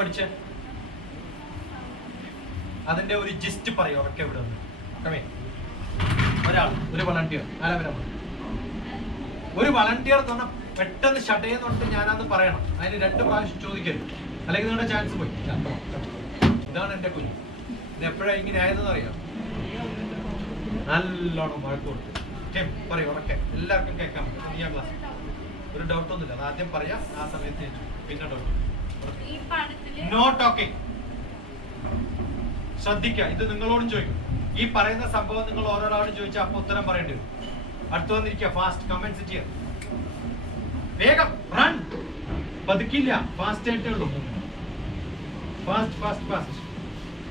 പഠിച്ചേ അതിന്റെ ഒരു ജിസ്റ്റ് പറയോ ഒക്കെ ഇവിടെ കമേ ഒരാൾ ഒരു വളണ്ടിയർ ഒരു വളണ്ടിയർ എന്ന് പറഞ്ഞാൽ പെട്ടെന്ന് ഷട്ട് ചെയ്യുന്നുണ്ട് ഞാനത് പറയണം. അതിന് 2 പ്രാവശ്യം ചോദിക്കരുത്, അല്ലെങ്കിൽ നിങ്ങളുടെ ചാൻസ് പോയി. ഇതാണ് എന്റെ കുഞ്ഞ്. ഇത് എപ്പോഴാ ഇങ്ങനെ ആയതെന്ന് അറിയാം. നല്ലോണം വഴക്ക് കൊടുത്ത് പറയൂ ഉറക്കെ, എല്ലാവർക്കും കേൾക്കാൻ പറ്റും. ഈ ക്ലാസ് ഒരു ഡൗട്ടൊന്നുമില്ല. അത് ആദ്യം പറയാം, ആ സമയത്ത് പിന്നെ ഡൗട്ട്. No talking. ശ്രദ്ധിക്കുക, ഇത് നിങ്ങളോടും ചോദിക്കും. ഈ പറയുന്ന സംഭവം നിങ്ങൾ ഓരോരാളും ചോദിച്ചാൽ അപ്പൊ ഉത്തരം പറയേണ്ടി വരും. അടുത്ത് വന്നിരിക്കുക, ഫാസ്റ്റ് കമന്റ്സ് ചെയ്യാം, വേഗം റൺ. പതുക്കില്ല, ഫാസ്റ്റ് ആയിട്ടേ ഉള്ളൂ. Fast fast fast.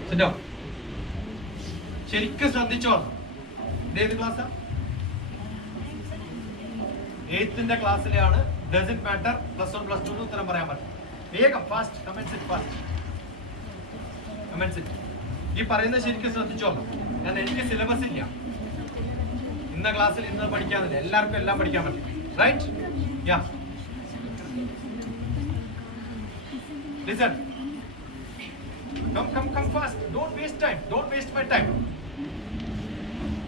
സെറ്റോ, ശരിക്കും ശ്രദ്ധിച്ചോ. ഇതേത് ക്ലാസ്സാ? 8th ക്ലാസ്സിലെയാണ്. Does it matter? +1 +2 ഉത്തരം പറയാൻ പറ്റും. വേഗം fast comments it, fast comments it. ഈ പറയുന്നത് ശരിക്കും ശ്രദ്ധിച്ചോളൂ. കാരണം എനിക്ക് സിലബസ് ഇല്ല. ഇന്ന ക്ലാസ്സിൽ ഇന്ന് പഠിക്കാനില്ല, എല്ലാവർക്കും എല്ലാം പഠിക്കാൻ പറ്റും. Right? Ya, listen, come fast, don't waste time, don't waste my time.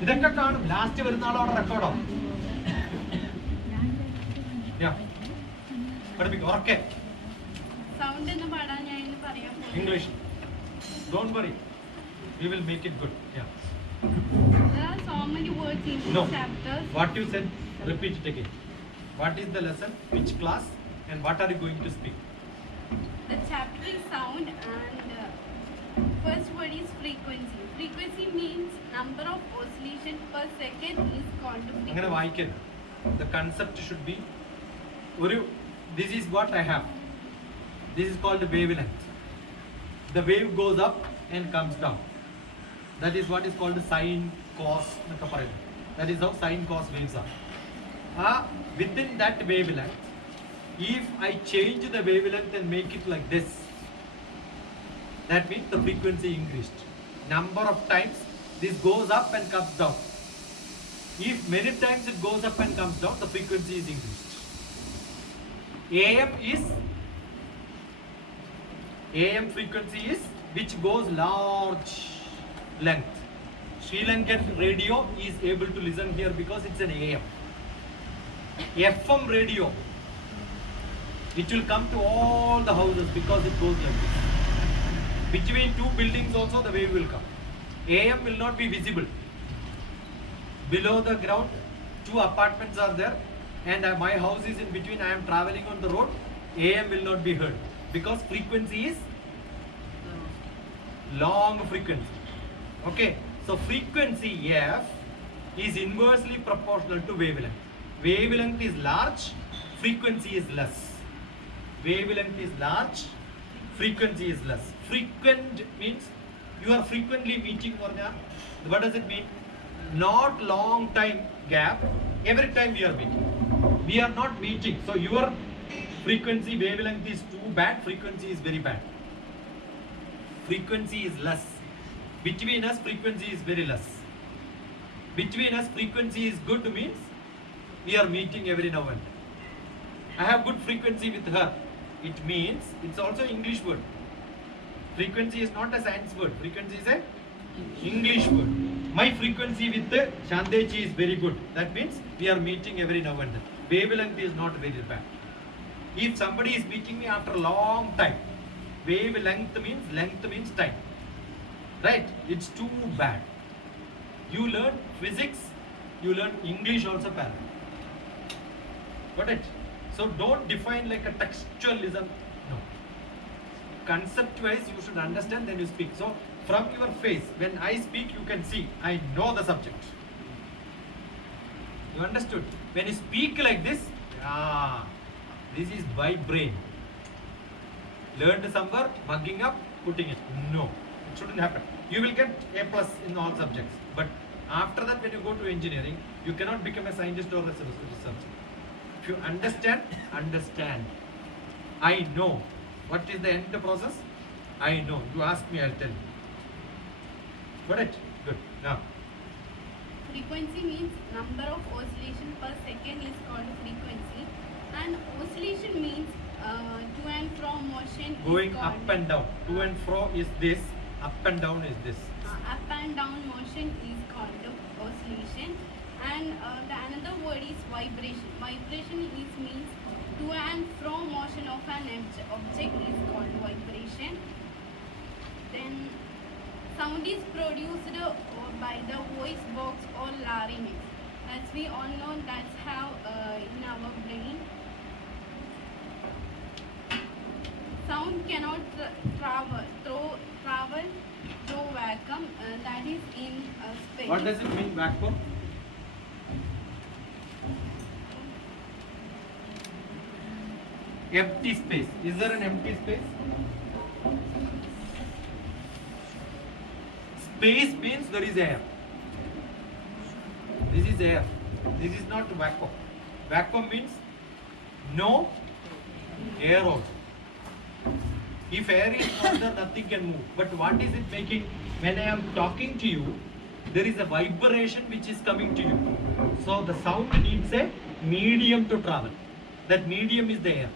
ഇതൊക്കെ കാണും, ലാസ്റ്റ് വരുന്ന ആളോടെ റെക്കോർഡോ. യാ, പഠിപ്പിക്കും ഉറക്കെ. English. Don't worry. We will make it good. Yeah. There are so many words in this chapter. What you said, repeat it again. What is the lesson? Which class? And what are you going to speak? The chapter is sound and first word is frequency. Frequency means number of oscillation per second is called frequency. അങ്ങനെ വായിക്കരുത്. The concept should be this is what I have. This is called wavelength. The wave goes up and comes down. That is what is called sine, cos. That is how sine, cos waves are. Within that wavelength, if I change the wavelength and make it like this, that means the frequency increased. Number of times this goes up and comes down. If many times it goes up and comes down, the frequency is increased. AM frequency is which goes large length. Sri Lankan radio is able to listen here because it's an AM. FM radio, it will come to all the houses because it goes like this. Between 2 buildings also the wave will come. AM will not be visible. Below the ground 2 apartments are there and my house is in between. I am traveling on the road. AM will not be heard because frequency is long frequency. Okay, so frequency F is inversely proportional to wavelength. Wavelength is large, frequency is less. Wavelength is large, frequency is less. Frequent means you are frequently meeting. What does it mean? Not long time gap, every time we are meeting. We are not meeting, so your frequency wavelength is too bad, frequency is very bad. Frequency is less. Between us frequency is very less. Between us frequency is good means we are meeting every now and then. I have good frequency with her. It means it's also English word. Frequency is not a science word. Frequency is a English word. My frequency with Shandechi is very good. That means we are meeting every now and then. Wavelength is not very bad. If somebody is meeting me after a long time, wavelength means time. Right? It's too bad. You learn physics, you learn English also parallel. Got it? So don't define like a textualism. No. Concept wise you should understand, then you speak. So from your face, when I speak, you can see I know the subject. You understood? When you speak like this, this is by brain. Learned somewhere, mugging up, putting it. No, it shouldn't happen. You will get A+ in all subjects. But after that, when you go to engineering, you cannot become a scientist or a researcher. If you understand. I know. What is the end process? I know. You ask me, I'll tell you. Got it? Good. Now. Frequency means number of oscillation per second is called frequency, and oscillation means to and fro motion Going is up called, and down. To and fro is this. Up and down is this. up and down motion is called oscillation. And the another word is vibration. Vibration is means to and fro motion of an object is called vibration. Then sound is produced by the voice box or larynx. As we all know, that's how in our brain sound cannot travel through vacuum. That is in space. What does it mean, vacuum? Empty space. Is there an empty space? Space means there is air. This is air. This is not vacuum. Vacuum means no air also. If air is not there, nothing can move. But what is it making? When I am talking to you, there is a vibration which is coming to you. So the sound needs a medium to travel. That medium is the air.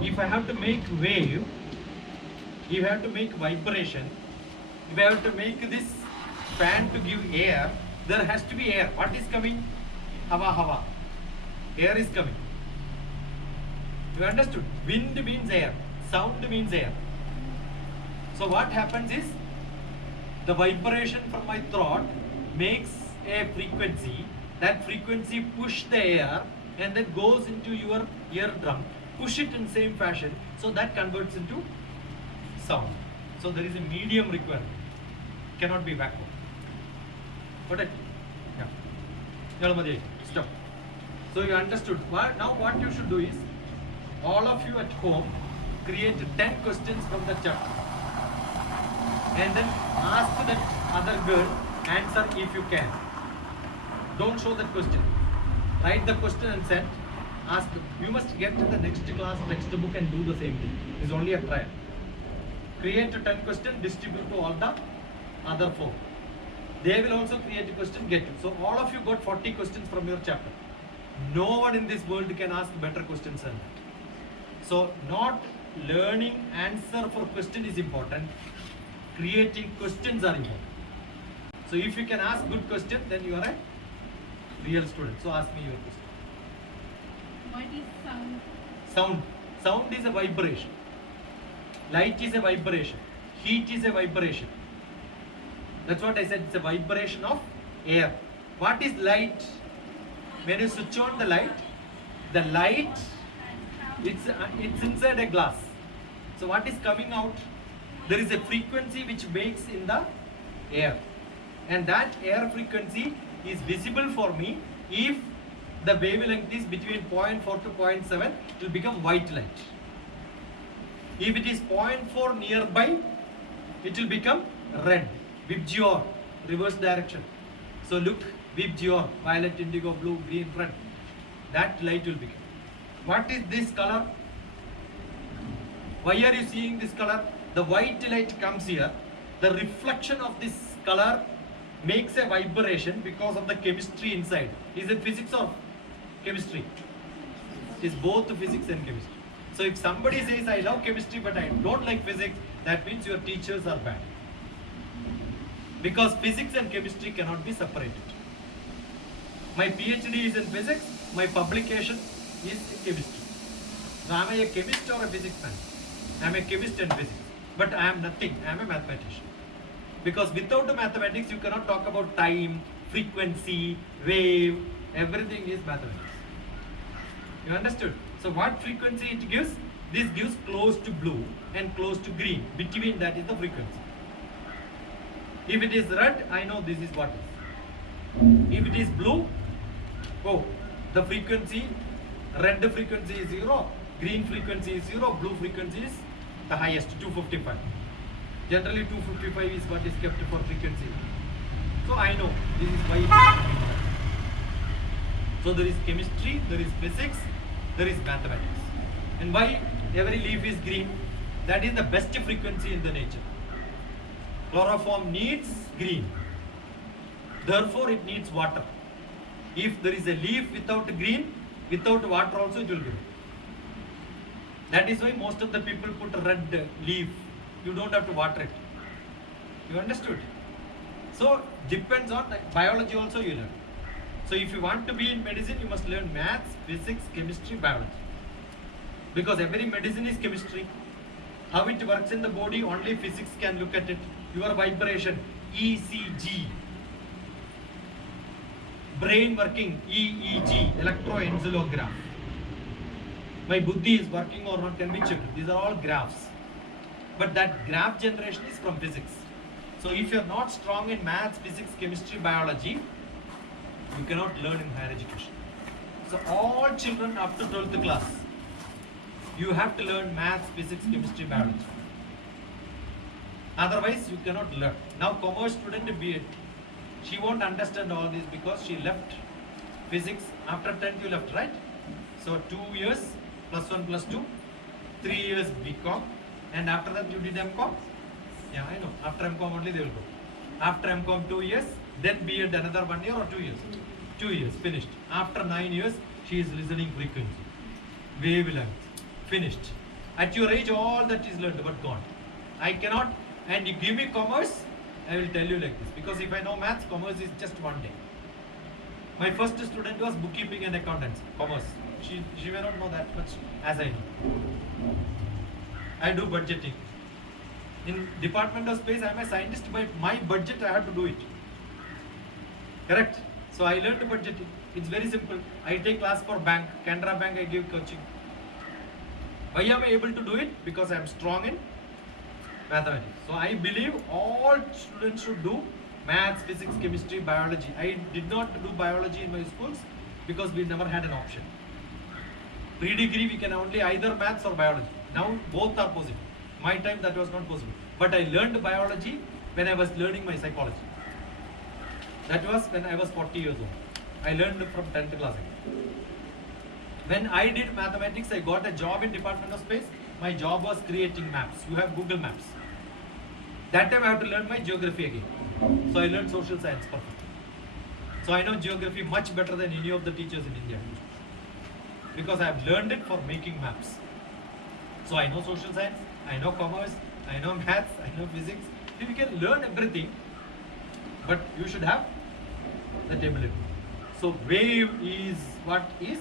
If I have to make wave, if I have to make vibration, if I have to make this fan to give air, there has to be air. What is coming? Hawa, hawa. Air is coming. You understood? Wind means air. Sound means air. So what happens is, the vibration from my throat makes a frequency. That frequency push the air and then goes into your eardrum. Push it in same fashion. So that converts into sound. So there is a medium required. Cannot be vacuum. Got it? Yeah. Stop. So you understood. Now what you should do is, all of you at home create 10 questions from the chapter. And then ask that other girl, answer if you can. Don't show that question. Write the question and send. Ask. You must get to the next class textbook and do the same thing. It's only a trial. Create a 10 question, distribute to all the other 4. They will also create a question, get it. So all of you got 40 questions from your chapter. No one in this world can ask better questions than that. So not learning answer for question is important. Creating questions are important. So if you can ask good question, then you are a real student. So ask me your question. What is sound? Sound. Sound is a vibration. Light is a vibration. Heat is a vibration. That's what I said. It's a vibration of air. What is light? When you switch on the light, it's inside a glass. So what is coming out? There is a frequency which makes in the air. And that air frequency is visible for me if the wavelength is between 0.4 to 0.7, it will become white light. If it is 0.4 nearby, it will become red. VIBGYOR, reverse direction. So look, VIBGYOR, violet, indigo, blue, green, red. That light will become. What is this color? Why are you seeing this color? The white light comes here. The reflection of this color makes a vibration because of the chemistry inside. Is it physics or chemistry? It is both physics and chemistry. So if somebody says, I love chemistry but I don't like physics, that means your teachers are bad. Because physics and chemistry cannot be separated. My PhD is in physics, my publication is chemistry. So am I a chemist or a physics man? I am a chemist and physics. But I am nothing, I am a mathematician. Because without the mathematics, you cannot talk about time, frequency, wave, everything is mathematics. You understood? So what frequency it gives? This gives close to blue and close to green. Between that is the frequency. If it is red, I know this is what is. If it is blue, oh, the frequency, red frequency is 0, green frequency is 0, blue frequency is the highest, 255. Generally 255 is what is kept for frequency. So I know this is why. So there is chemistry, there is physics, there is mathematics. And why every leaf is green? That is the best frequency in the nature. Chloroform needs green. Therefore it needs water. If there is a leaf without green, without water also it will grow. That is why most of the people put red leaf. You don't have to water it. You understood? So depends on biology also you learn. So if you want to be in medicine, you must learn maths, physics, chemistry, biology. Because every medicine is chemistry. How it works in the body, only physics can look at it. Your vibration, ECG. Brain working, EEG, electroencephalograph. My buddhi is working or not can be checked. These are all graphs. But that graph generation is from physics. So if you are not strong in maths, physics, chemistry, biology, you cannot learn in higher education. So all children up to 12th class, you have to learn maths, physics, chemistry, biology. Otherwise, you cannot learn. Now, commerce student B.Ed, she won't understand all this because she left physics. After 10th, you left, right? So 2 years, +1 +2, 3 years BCom, and after that you did MCom. Yeah, I know. After MCom only they will go. After MCom 2 years, then B.Ed another 1 year or 2 years? 2 years, finished. After 9 years, she is listening frequency, wavelength, finished. At your age, all that is learned but gone. I cannot, and you give me commerce, I will tell you like this. Because if I know maths, commerce is just 1 day. My first student was bookkeeping and accountancy, commerce. She may not know that much as I know. I do budgeting. In Department of Space, I am a scientist. By my budget, I have to do it. Correct? So I learned budgeting. It's very simple. I take class for bank, Canara Bank, I give coaching. Why am I able to do it? Because I am strong in mathematics. So I believe all students should do maths, physics, chemistry, biology. I did not do biology in my schools because we never had an option. Pre-degree we can only either maths or biology. Now both are possible. My time that was not possible. But I learned biology when I was learning my psychology. That was when I was 40 years old. I learned from 10th class. When I did mathematics, I got a job in Department of Space. My job was creating maps. You have Google Maps. That time I have to learn my geography again. So I learned social science perfectly. So I know geography much better than any of the teachers in India. Because I have learned it for making maps. So I know social science, I know commerce, I know maths, I know physics. You can learn everything, but you should have that ability. So wave is what is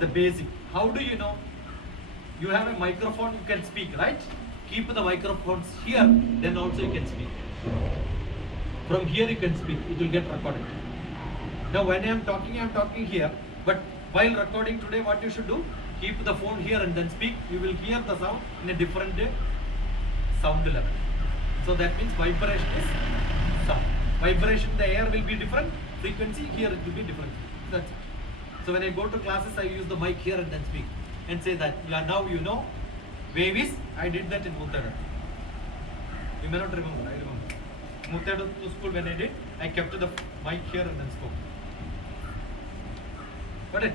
the basic. How do you know? You have a microphone, you can speak, right? Keep the microphones here, then also you can speak. From here you can speak, it will get recorded. Now when I am talking here, but while recording today, what you should do? Keep the phone here and then speak. You will hear the sound in a different sound level. So that means vibration is sound. Vibration, the air will be different. Frequency, here it will be different. That's it. So when I go to classes, I use the mic here and then speak. And say that, yeah, now you know, wave is, I did that in Mutheda. You may not remember, I remember. Mutheda school when I did, I kept the mic here and then spoke. Got it?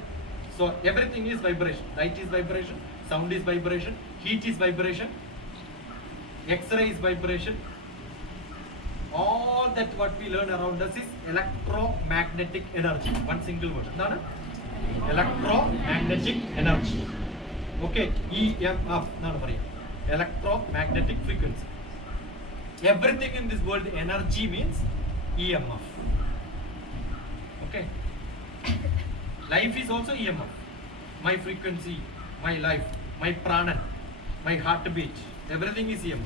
So everything is vibration. Light is vibration, sound is vibration, heat is vibration, X-ray is vibration. All that what we learn around us is electromagnetic energy. One single word. No? Electromagnetic energy. Okay, EMF. No, electromagnetic frequency. Everything in this world, energy means EMF. Okay. Life is also EMF. My frequency, my life, my prana, my heartbeat, everything is EMF.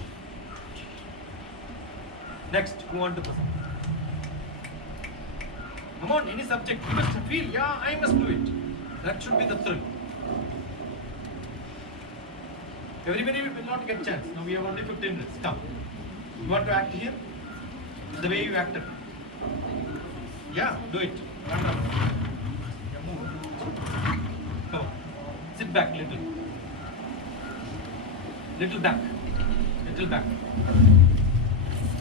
Next, who want to present? Come on, any subject, you must feel, yeah, I must do it. That should be the thrill. Everybody will not get chance. Now we have only 15 minutes. Come. You want to act here? The way you acted. Yeah, do it. Run up. Come on. Sit back little. Little back. Little back.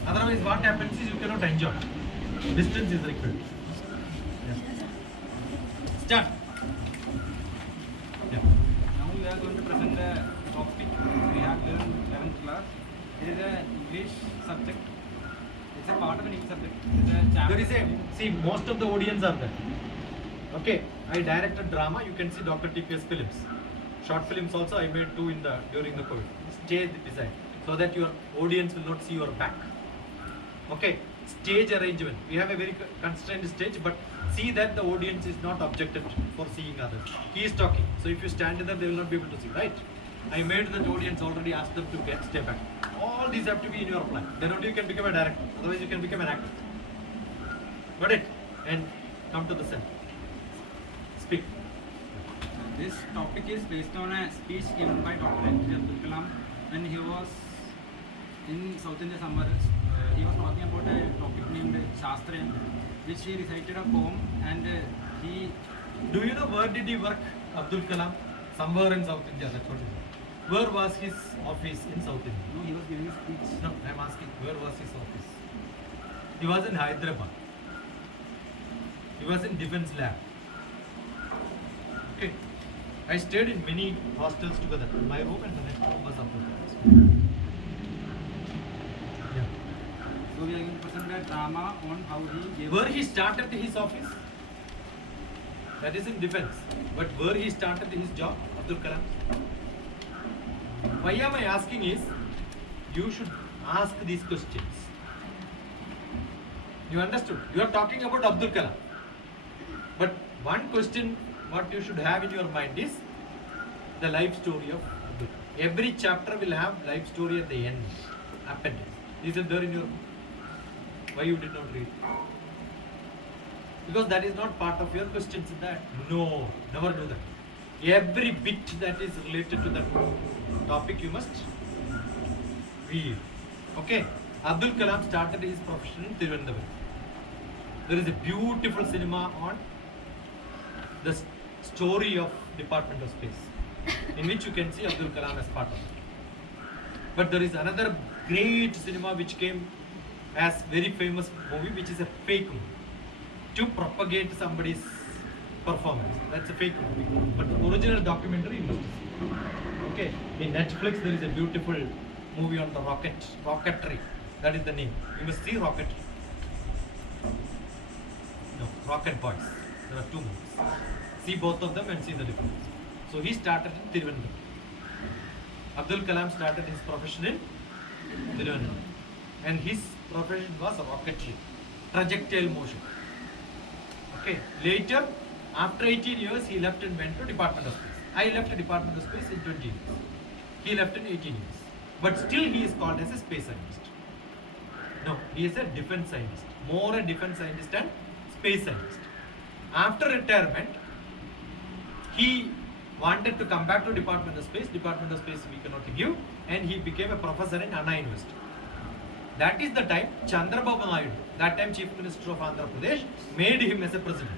Otherwise what happens is you cannot enjoy. Distance is required. Yeah. Start. Yeah. Now we are going to present the topic we have learned 11th class. It is an English subject. It's a part of an English subject. It's a chapter. There is a, see, most of the audience are there. Okay, I directed drama. You can see Dr. T.P.S. Phillips. Short films also I made 2 during the COVID. Stage design, so that your audience will not see your back. Okay, stage arrangement. We have a very constrained stage, but see that the audience is not objected for seeing others. He is talking, so if you stand there, they will not be able to see, right? I made that audience already asked them to stay back. All these have to be in your plan. Then only you can become a director. Otherwise, you can become an actor. Got it? And come to the center. Speak. This topic is based on a speech given by Dr. APJ Abdul Kalam when he was in South India somewhere. He was talking about a topic named Shastrayam, which he recited a poem, and he. Do you know where did he work, Abdul Kalam? Somewhere in South India, that's what he said. Where was his office in South India? No, he was giving a speech. No, I am asking, where was his office? He was in Hyderabad. He was in Defense Lab. Okay. I stayed in many hostels together. My room and the next room was Abdul. Yeah. So we are going to present a drama on how he gave. Where he started his office? That is in defense. But where he started his job, Abdul Kalam? Why am I asking is, you should ask these questions. You understood? You are talking about Abdul Kalam. But one question what you should have in your mind is the life story of Abdul Kalam. Every chapter will have life story at the end, appendix. Is it there in your book? Why you did not read? Because that is not part of your questions in that. No, never do that. Every bit that is related to that topic you must read. Okay? Abdul Kalam started his profession in Tiruvandhuram. There is a beautiful cinema on the story of Department of Space, in which you can see Abdul Kalam as part of it. But there is another great cinema which came as very famous movie, which is a fake movie to propagate somebody's performance. That's a fake movie. But the original documentary you must see. Okay. In Netflix there is a beautiful movie on the rocketry. That is the name. You must see Rocket. No, Rocket Boys. There are 2 movies. See both of them and see the difference. So he started in Tiruvandhuram. Abdul Kalam started his profession in Tiruvandhuram. And his profession was rocketry, trajectile motion. Okay. Later, after 18 years, he left and went to Department of Space. I left the Department of Space in 20 years. He left in 18 years. But still he is called as a space scientist. No, he is a defense scientist. More a defense scientist and space scientist. After retirement, he wanted to come back to Department of Space. Department of Space we cannot give. And he became a professor in Anna University. That is the time Chandrababu Naidu, that time Chief Minister of Andhra Pradesh, made him as a president.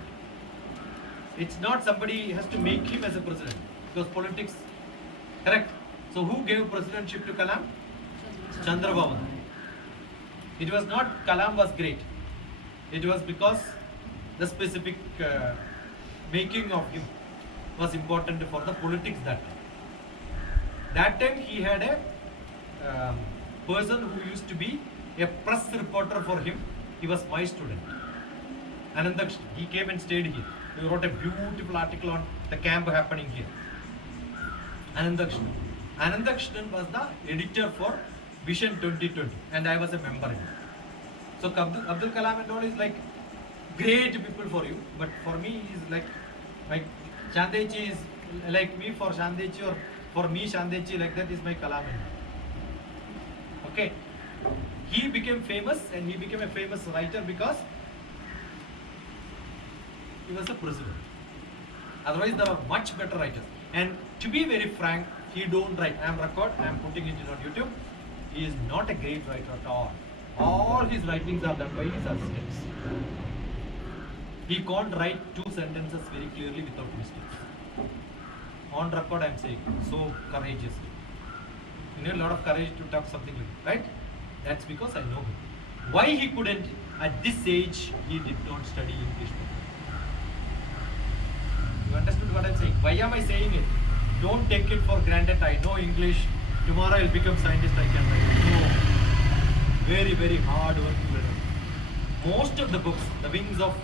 It's not somebody has to make him as a president, because politics, correct? So who gave presidentship to Kalam? Chandrababu Naidu. It was not Kalam was great. It was because the specific making of him was important for the politics that time. That time he had a person who used to be a press reporter for him. He was my student. Anandakrishnan. He came and stayed here. He wrote a beautiful article on the camp happening here. Anandakrishnan. Anandakrishnan was the editor for Vision 2020 and I was a member in it. So Abdul Kalam and all is like great people for you, but for me he is like Shandechi is like me for Shandechi, or for me Shandechi like that is my Kalam. Okay. He became famous and he became a famous writer because he was a president. Otherwise there are much better writers. And to be very frank, he don't write. I am putting it on YouTube. He is not a great writer at all. All his writings are done by his assistants. He can't write 2 sentences very clearly without mistakes. On record I am saying, so courageously. You need a lot of courage to talk something like that, right? That's because I know him. Why he couldn't? At this age, he did not study English. You understood what I'm saying? Why am I saying it? Don't take it for granted. I know English. Tomorrow I'll become scientist. I can write. No. Very, very hard work you will do. Most of the books, The Wings of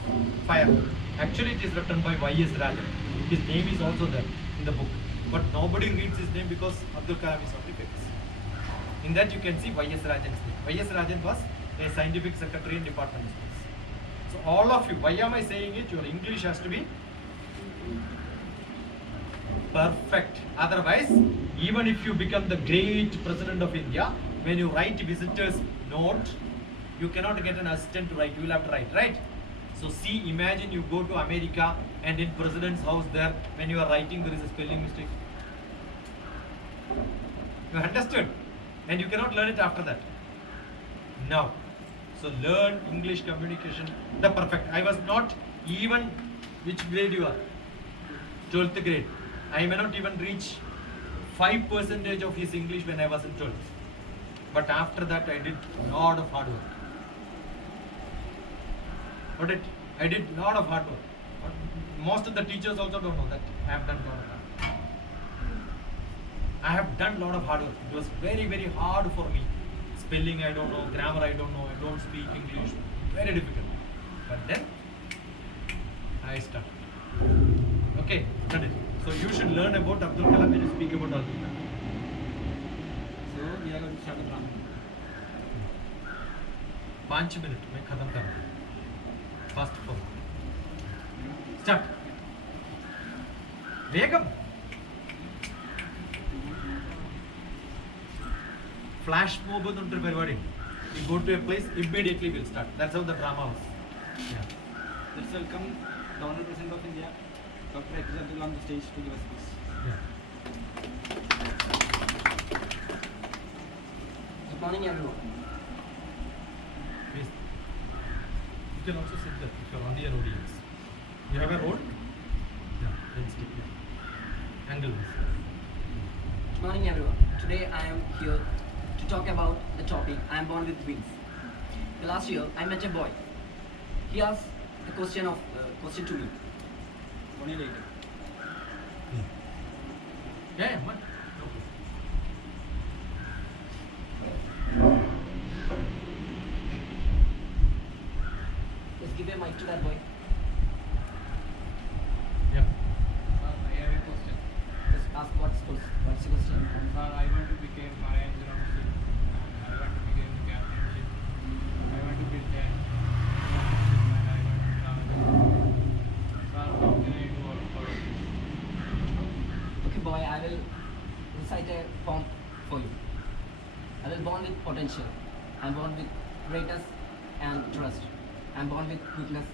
Fire, actually it is written by Y.S. Rajan. His name is also there in the book. but nobody reads his name because Abdul Kalam is only famous. In that you can see Y.S. Rajan's name. Y.S. Rajan was a scientific secretary in Department of Space. So all of you, why am I saying it? Your English has to be perfect. Otherwise, even if you become the great president of India, when you write visitors note, you cannot get an assistant to write. You will have to write, right? So see, imagine you go to America and in president's house there, when you are writing, there is a spelling mistake. You understood? And you cannot learn it after that. Now, so learn English communication, the perfect. I was not even, which grade you are? 12th grade. I may not even reach 5% of his English when I was in 12th. But after that, I did lot of hard work. Got it? I did lot of hard work. Most of the teachers also don't know that I have done lot of hard work. I have done lot of hard work. It was very, very hard for me. Spelling I don't know, grammar I don't know, I don't speak English. Very difficult. But then I started. Okay, done it. So you should learn about Abdul Kalam when you speak about Abdul Kalam. So we are going to start the drama. 5 minutes में खत्म करना. Fast forward. Start. വേഗം. Flash mob എന്നൊരു പരിപാടി. You go to a place, immediately will start. That's how the drama was. Yeah. Let's welcome the Honorable President of India, Dr. APJ Abdul Kalam, on the stage to give us speech. Yeah. Good morning, everyone. Please. You can also sit there if you're only an audience. You have a role? Yeah. Then stick there. Angle this. Good morning, everyone. Today I am here to talk about the topic I am born with wings. Last year I met a boy. He asked the question to me. Only later. Yeah, what? No. Let's give a mic to that boy. Yeah. Sir, I have a question. Let's ask what's the question. Sir, I want to become marine engineer and I want to become captainship. I want to build that and I want to travel. Sir, how can I do all of this? Okay, boy, I will recite a poem for you. I was born with potential. I am born with greatness and trust. I am born with quickness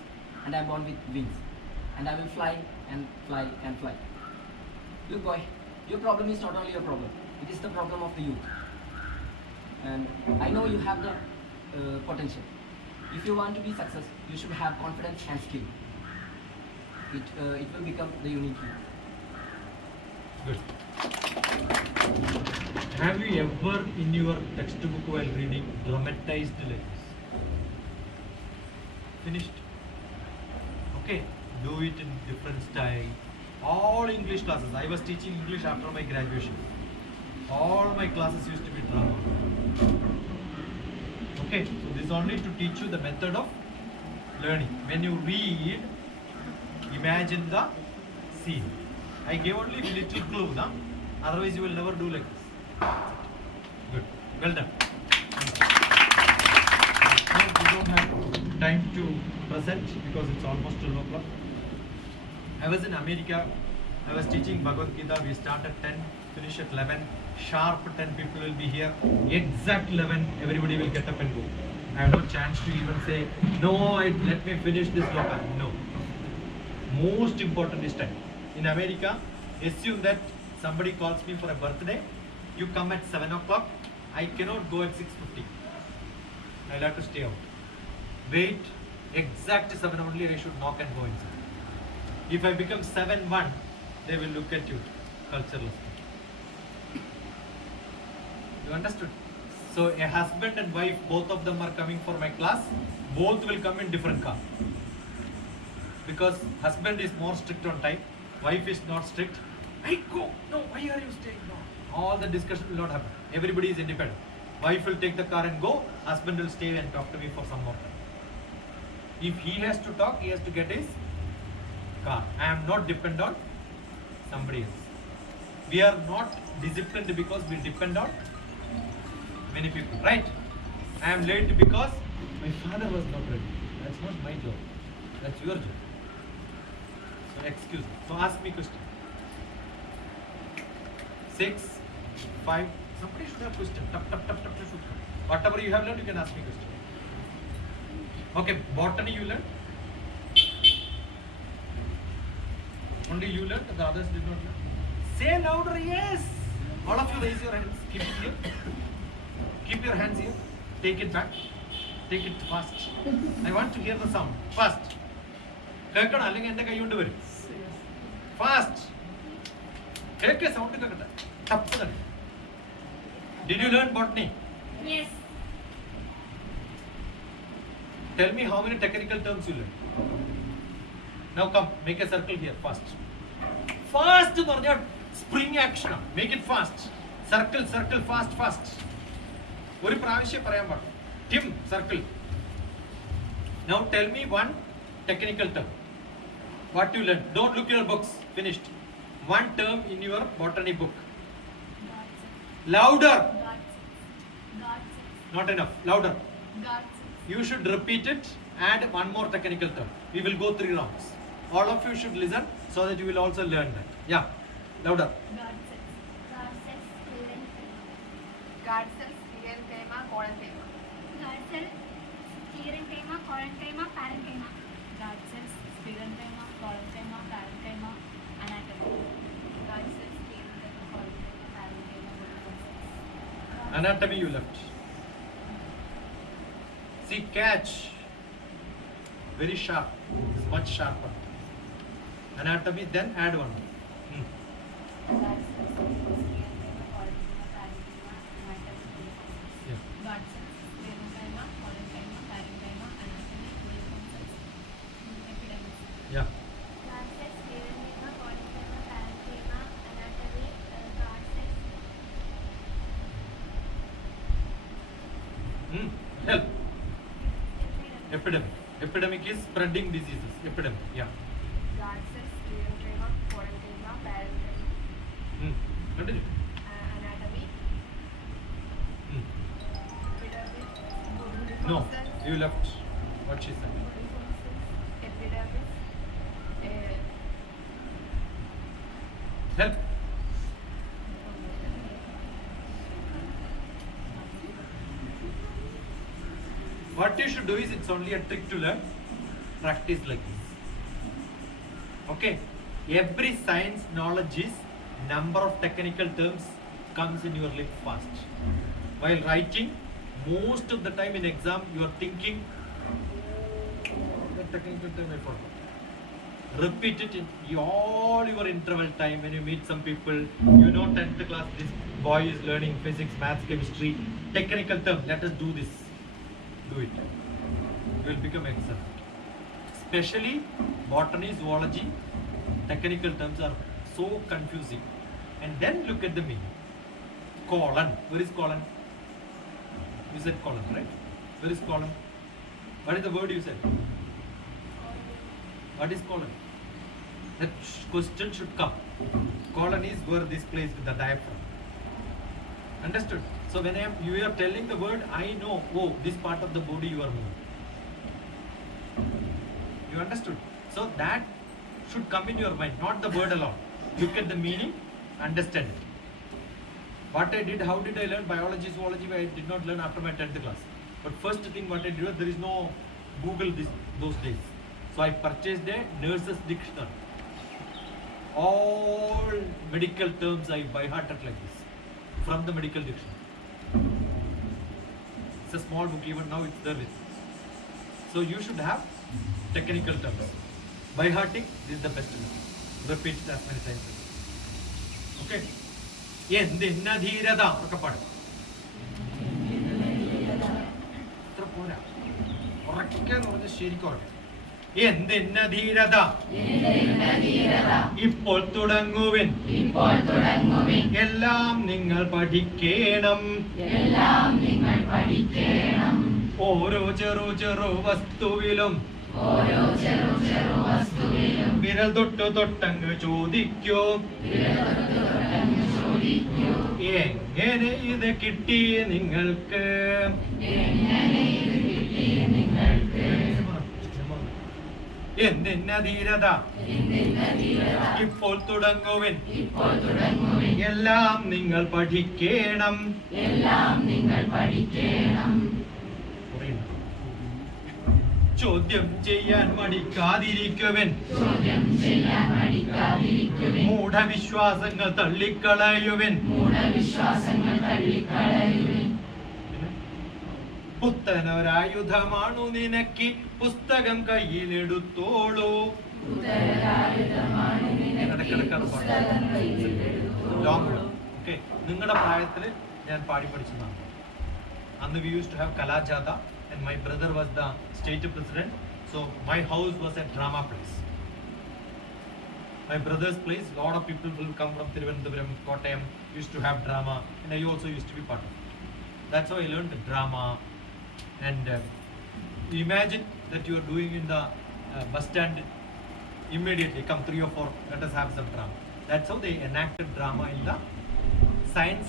and I am born with wings. And I will fly and fly and fly. Look, boy, your problem is not only your problem. It is the problem of the youth. And I know you have the potential. If you want to be success, you should have confidence and skill. It will become the unique you. Good. Have you ever in your textbook while reading dramatized like this? Finished? Okay. Do it in different style. All English classes. I was teaching English after my graduation. All my classes used to be drama. Okay. So this is only to teach you the method of learning. When you read, imagine the scene. I gave only a little clue, no? Otherwise you will never do like this. Good. Well done. Now we don't have time to present because it's almost 12 o'clock. I was in America. I was teaching Bhagavad Gita. We start at 10, finish at 11. Sharp 10 people will be here. Exact 11, everybody will get up and go. I have no chance to even say, no, let me finish this block. No. Most important is time. In America, assume that somebody calls me for a birthday. You come at 7 o'clock. I cannot go at 6:50. I'll have to stay out. Wait, exact 7 only I should knock and go inside. If I become 7-1, they will look at you, cultureless. You understood? So a husband and wife, both of them are coming for my class. Both will come in different car. Because husband is more strict on time, wife is not strict. I go. No, why are you staying? No. All the discussion will not happen. Everybody is independent. Wife will take the car and go. Husband will stay and talk to me for some more time. If he has to talk, he has to get his car. I am not dependent on somebody else. We are not disciplined because we depend on many people, right? I am late because my father was not ready. That's not my job. That's your job. So excuse me. So ask me question. 6, 5. Somebody should have question. Tap, tap, tap, tap, tap, should come. Whatever you have learned, you can ask me question. Okay, botany you learned. Only you learned, the others did not learn. Say louder, yes. All of you raise your hands. Keep it here. Keep your hands here. Take it back. Take it fast. I want to hear the sound. Fast. കേൾക്കണം അല്ലെങ്കിൽ എൻ്റെ കൈ കൊണ്ട് വരും. Fast. കേൾക്കേ സൗണ്ട് കേൾക്കട്ടെ. ടപ്പ് തന്നെ. Did you learn botany? Yes. Tell me how many technical terms you learned. Now come, make a circle here. Fast. Fast എന്ന് പറഞ്ഞാൽ spring action. Make it fast. Circle, circle, fast, fast. ഒരു പ്രാവശ്യം പറയാൻ പാടില്ല. Tim, circle. Now tell me one technical term. What you learned? Don't look your books. Finished. One term in your botany book. Louder. Not enough. Louder. You should repeat it. Add one more technical term. We will go 3 rounds. All of you should listen so that you will also learn that. Yeah. Louder. Anatomy you left. See, catch. Very sharp. It's much sharper. Anatomy, then add one. Yeah. Help. Epidemic. Epidemic is spreading diseases. Epidemic. Yeah. Continue. No, you left. What she said. Help. What you should do is, it's only a trick to learn. Practice like this. Okay. Every science knowledge is number of technical terms comes in your lip fast. While writing, most of the time in exam you are thinking, the technical term I forgot. Repeat it in all your interval time when you meet some people. You know, 10th class, this boy is learning physics, maths, chemistry, technical term. Let us do this. Do it. You will become excellent. Especially botany, zoology, technical terms are so confusing. And then look at the meaning. Colon. Where is colon? You said colon, right? Where is colon? What is the word you said? What is colon? That question should come. Colon is where this place with the diaphragm. Understood? So when you are telling the word, I know, oh, this part of the body you are moving. You understood? So that should come in your mind, not the word alone. Look at the meaning, understand it. What I did, how did I learn biology, zoology? I did not learn after my 10th class. But first thing what I did, there is no Google those days. So I purchased a nurse's dictionary. All medical terms I by hearted like this from the medical dictionary. It's a small book, even now it's there with me. So you should have technical terms. By hearting, this is the best one. Repeat it as many times as possible. Okay? എന്തിന്ന ധീരത ഒക്കെ പാടും. ഇത്ര പോരാ, ഉറക്കെ പറഞ്ഞ് ശരിക്കും. എന്തിന്ന ധീരത ഇപ്പോൾ തുടങ്ങുവിൻ, എല്ലാം നിങ്ങൾ പഠിക്കണം. ഓരോ ചെറു ചെറു വസ്തുവിലും വിരൽ തൊട്ടു തൊട്ടങ്ങ് ചോദിക്കൂ, എങ്ങനെ ഇത് കിട്ടി നിങ്ങൾക്ക്? എന്തിന്ന ധീരത ഇപ്പോൾ തുടങ്ങുവിൻ, എല്ലാം നിങ്ങൾ പഠിക്കണം. ചോദ്യം ചെയ്യാൻ മടിക്കാതിരിക്കുവൻ, മൂഢവിശ്വാസങ്ങൾ തള്ളിക്കളയുവൻ. പുത്തനൊരായുധമാണു നിനക്ക്, പുസ്തകം കയ്യിലെടുത്തോളൂ. നിങ്ങളുടെ പ്രായത്തിൽ ഞാൻ പാടി പഠിച്ചതാണ്. അന്ന് we used to have കലാജാഥ and my brother was the state president, so my house was a drama place. My brother's place, lot of people will come from Thiruvananthapuram, Kottayam, used to have drama, and I also used to be part of it. That's how I learned the drama. And imagine that you are doing in the bus stand, immediately come 3 or 4, let us have some drama. That's how they enacted drama in the science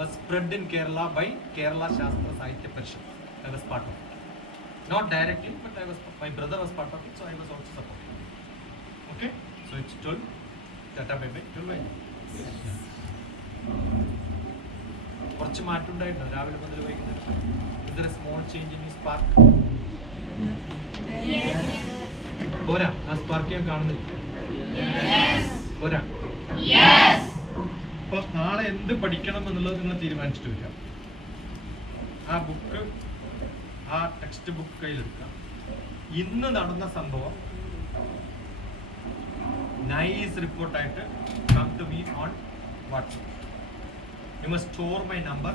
was spread in Kerala by Kerala Shastra Sahitya Parishad. I was part of it. Not directly, but my brother was part of it, so I was also supporting. Okay? So it's 12. Tata bye-bye. 12 bye. കുറച്ച് മാറ്റം ഉണ്ടായിരുന്നു രാവിലെ മുതൽ വൈകുന്നേരം. Is there a small change in his spark? പോരാ, ആ സ്പാർക്ക് ഞാൻ കാണുന്നില്ല. പോരാ. അപ്പൊ നാളെ എന്ത് പഠിക്കണം എന്നുള്ളത് നിങ്ങൾ തീരുമാനിച്ചിട്ട് വരിക. ആ ബുക്ക്, ആ ടെക്സ്റ്റ് ബുക്ക് കയ്യിലെടുക്കുക. ഇന്ന് നടന്ന സംഭവം നൈസ് റിപ്പോർട്ടായിട്ട് come to me on WhatsApp. You must store my number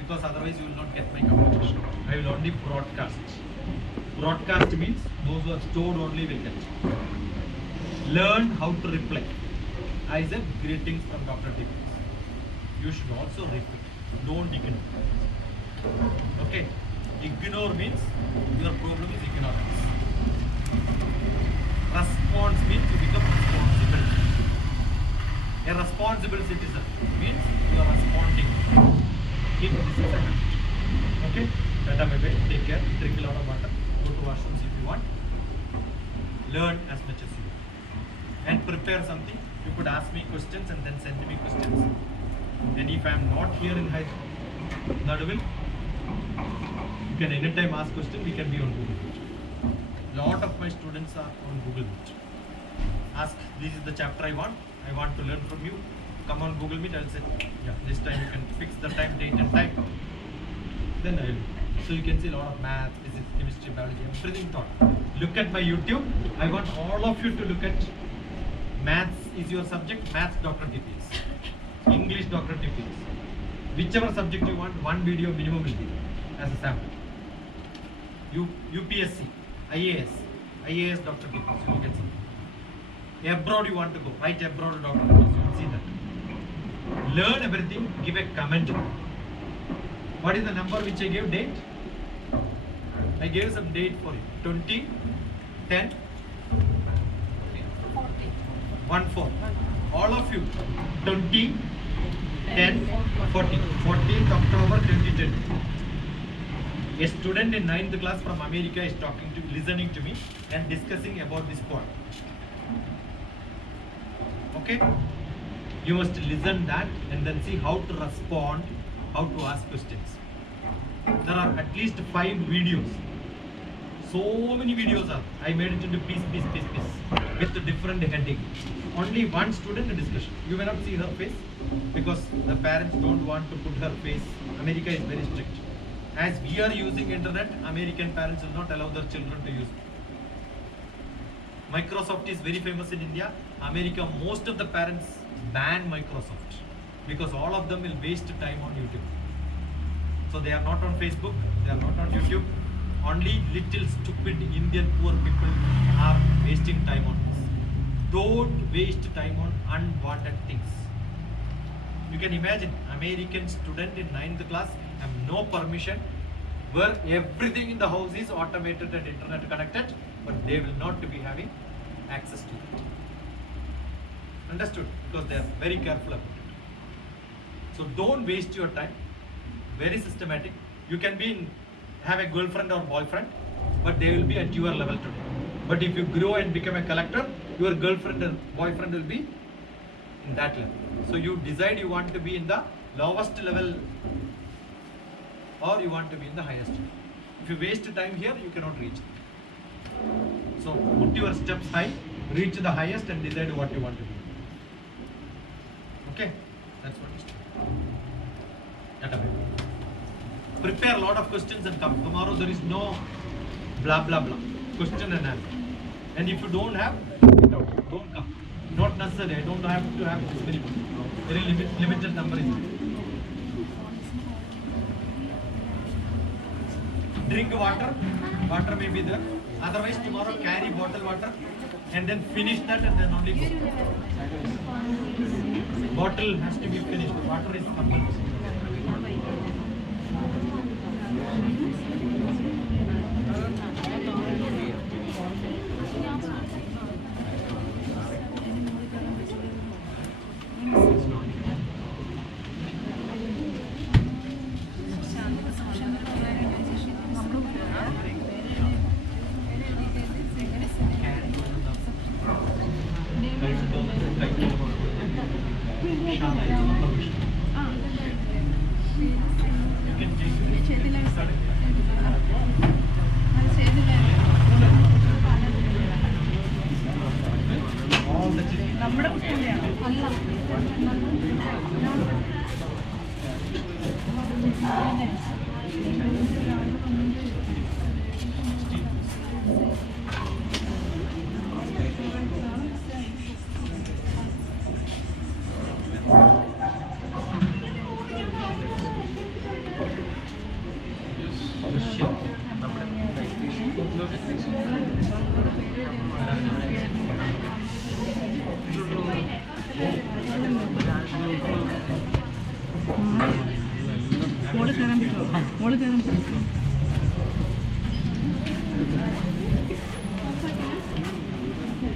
because otherwise you will not get my communication. I will only broadcast. Broadcast means those who are stored only will get. Learn how to reply. I said greetings from Dr. T. You should also reply. Don't ignore. Okay? Ignore means your problem is ignorance. Response means you become responsible. A responsible citizen means you are responding. Keep this is a habit. Okay? Tata bye-bye. Take care. Drink a lot of water. Go to washrooms if you want. Learn as much as you want. And prepare something. You could ask me questions and then send me questions. And if I am not here in Naduvil, you can anytime ask questions. We can be on Google Meet. Lot of my students are on Google Meet. Ask, this is the chapter I want to learn from you. Come on Google Meet, I'll say, yeah, this time you can fix the time, date and time. Then I will. So you can see a lot of math, physics, chemistry, biology, everything taught. Look at my YouTube. I want all of you to look at maths is your subject, maths Dr. TPS. English Dr. TPS. Whichever subject you want, one video minimum will be as a sample. UPSC, IAS Dr. TPS, you will get something. Abroad you want to go, write abroad Dr. TPS, you will see that. Learn everything, give a comment. What is the number which I gave? Date? I gave some date for you. 20, 10, 14. All of you. 20, 10, 14. 14th October 2020. A student in 9th class from America is listening to me and discussing about this point. Okay? You must listen that and then see how to respond, how to ask questions. There are at least 5 videos. So many videos are. I made it into piece with different heading. Only one student discussion. You may not see her face because the parents don't want to put her face. America is very strict. As we are using internet, American parents will not allow their children to use it. Microsoft is very famous in India. America, most of the parents ban Microsoft because all of them will waste time on YouTube. So they are not on Facebook, they are not on YouTube. Only little stupid Indian poor people are wasting time on this. Don't waste time on unwanted things. You can imagine American student in 9th class have no permission, where everything in the house is automated and internet connected. but they will not be having access to it. Understood? Because they are very careful about it. So don't waste your time. Very systematic. You can have a girlfriend or boyfriend, but they will be at your level today. But if you grow and become a collector, your girlfriend and boyfriend will be in that level. So you decide you want to be in the lowest level or you want to be in the highest level. If you waste time here, you cannot reach it. So put your steps high, reach the highest and decide what you want to do. Okay? That's what it is. Prepare a lot of questions and come. Tomorrow there is no blah blah blah. Question and answer. And if you don't have, get out. Don't come. Not necessary. I don't have to have this many people. Very limited number is there. Drink water. Water may be there. Otherwise tomorrow carry bottled water and then finish that and then only go. Bottle has to be finished. Water is compulsory.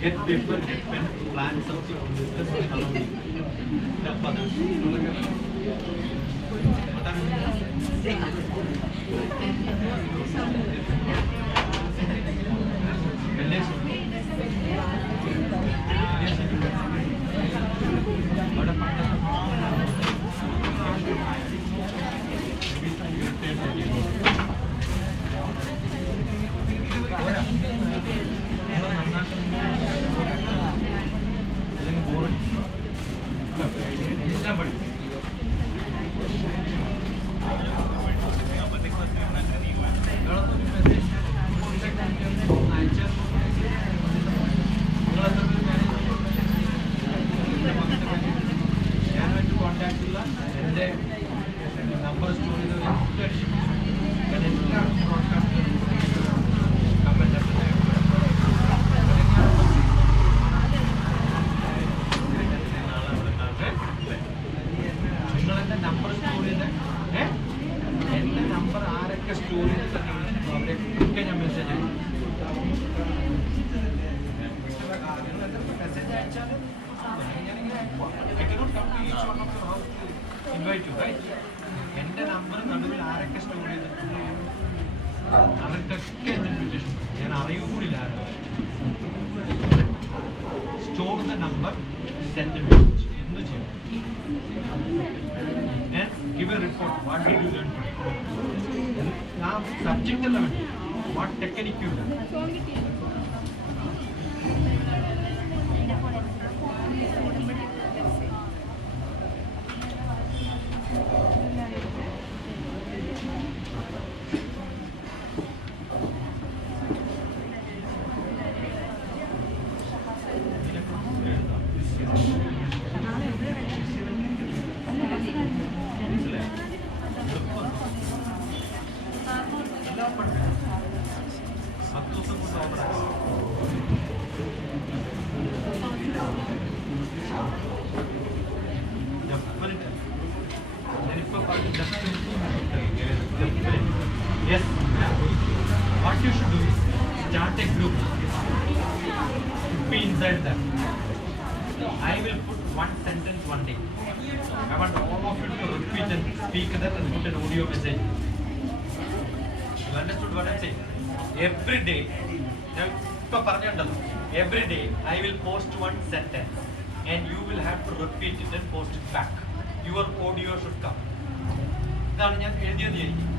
Get paper, get pen, plan something, discuss it along. Help others. Invite you, right? And the number നടുവിൽ ആരൊക്കെ സ്റ്റോർ ചെയ്തിട്ടുണ്ട് അവർക്കൊക്കെ invitation ഞാൻ അറിയൂടില്ല store the number send message എന്ന് ചെയ്യും and give a report what did you learn now subject level what technique you learn Yes. What you should do is start a group. Be inside them. I will put one sentence one day. I want all of you to repeat and speak that and put an audio message. You understood what I'm saying? Every day, every day I will post one sentence and you will have to repeat it and post it back. Your audio should come. ഇതാണ് ഞാൻ എഴുതിയതായിരിക്കും.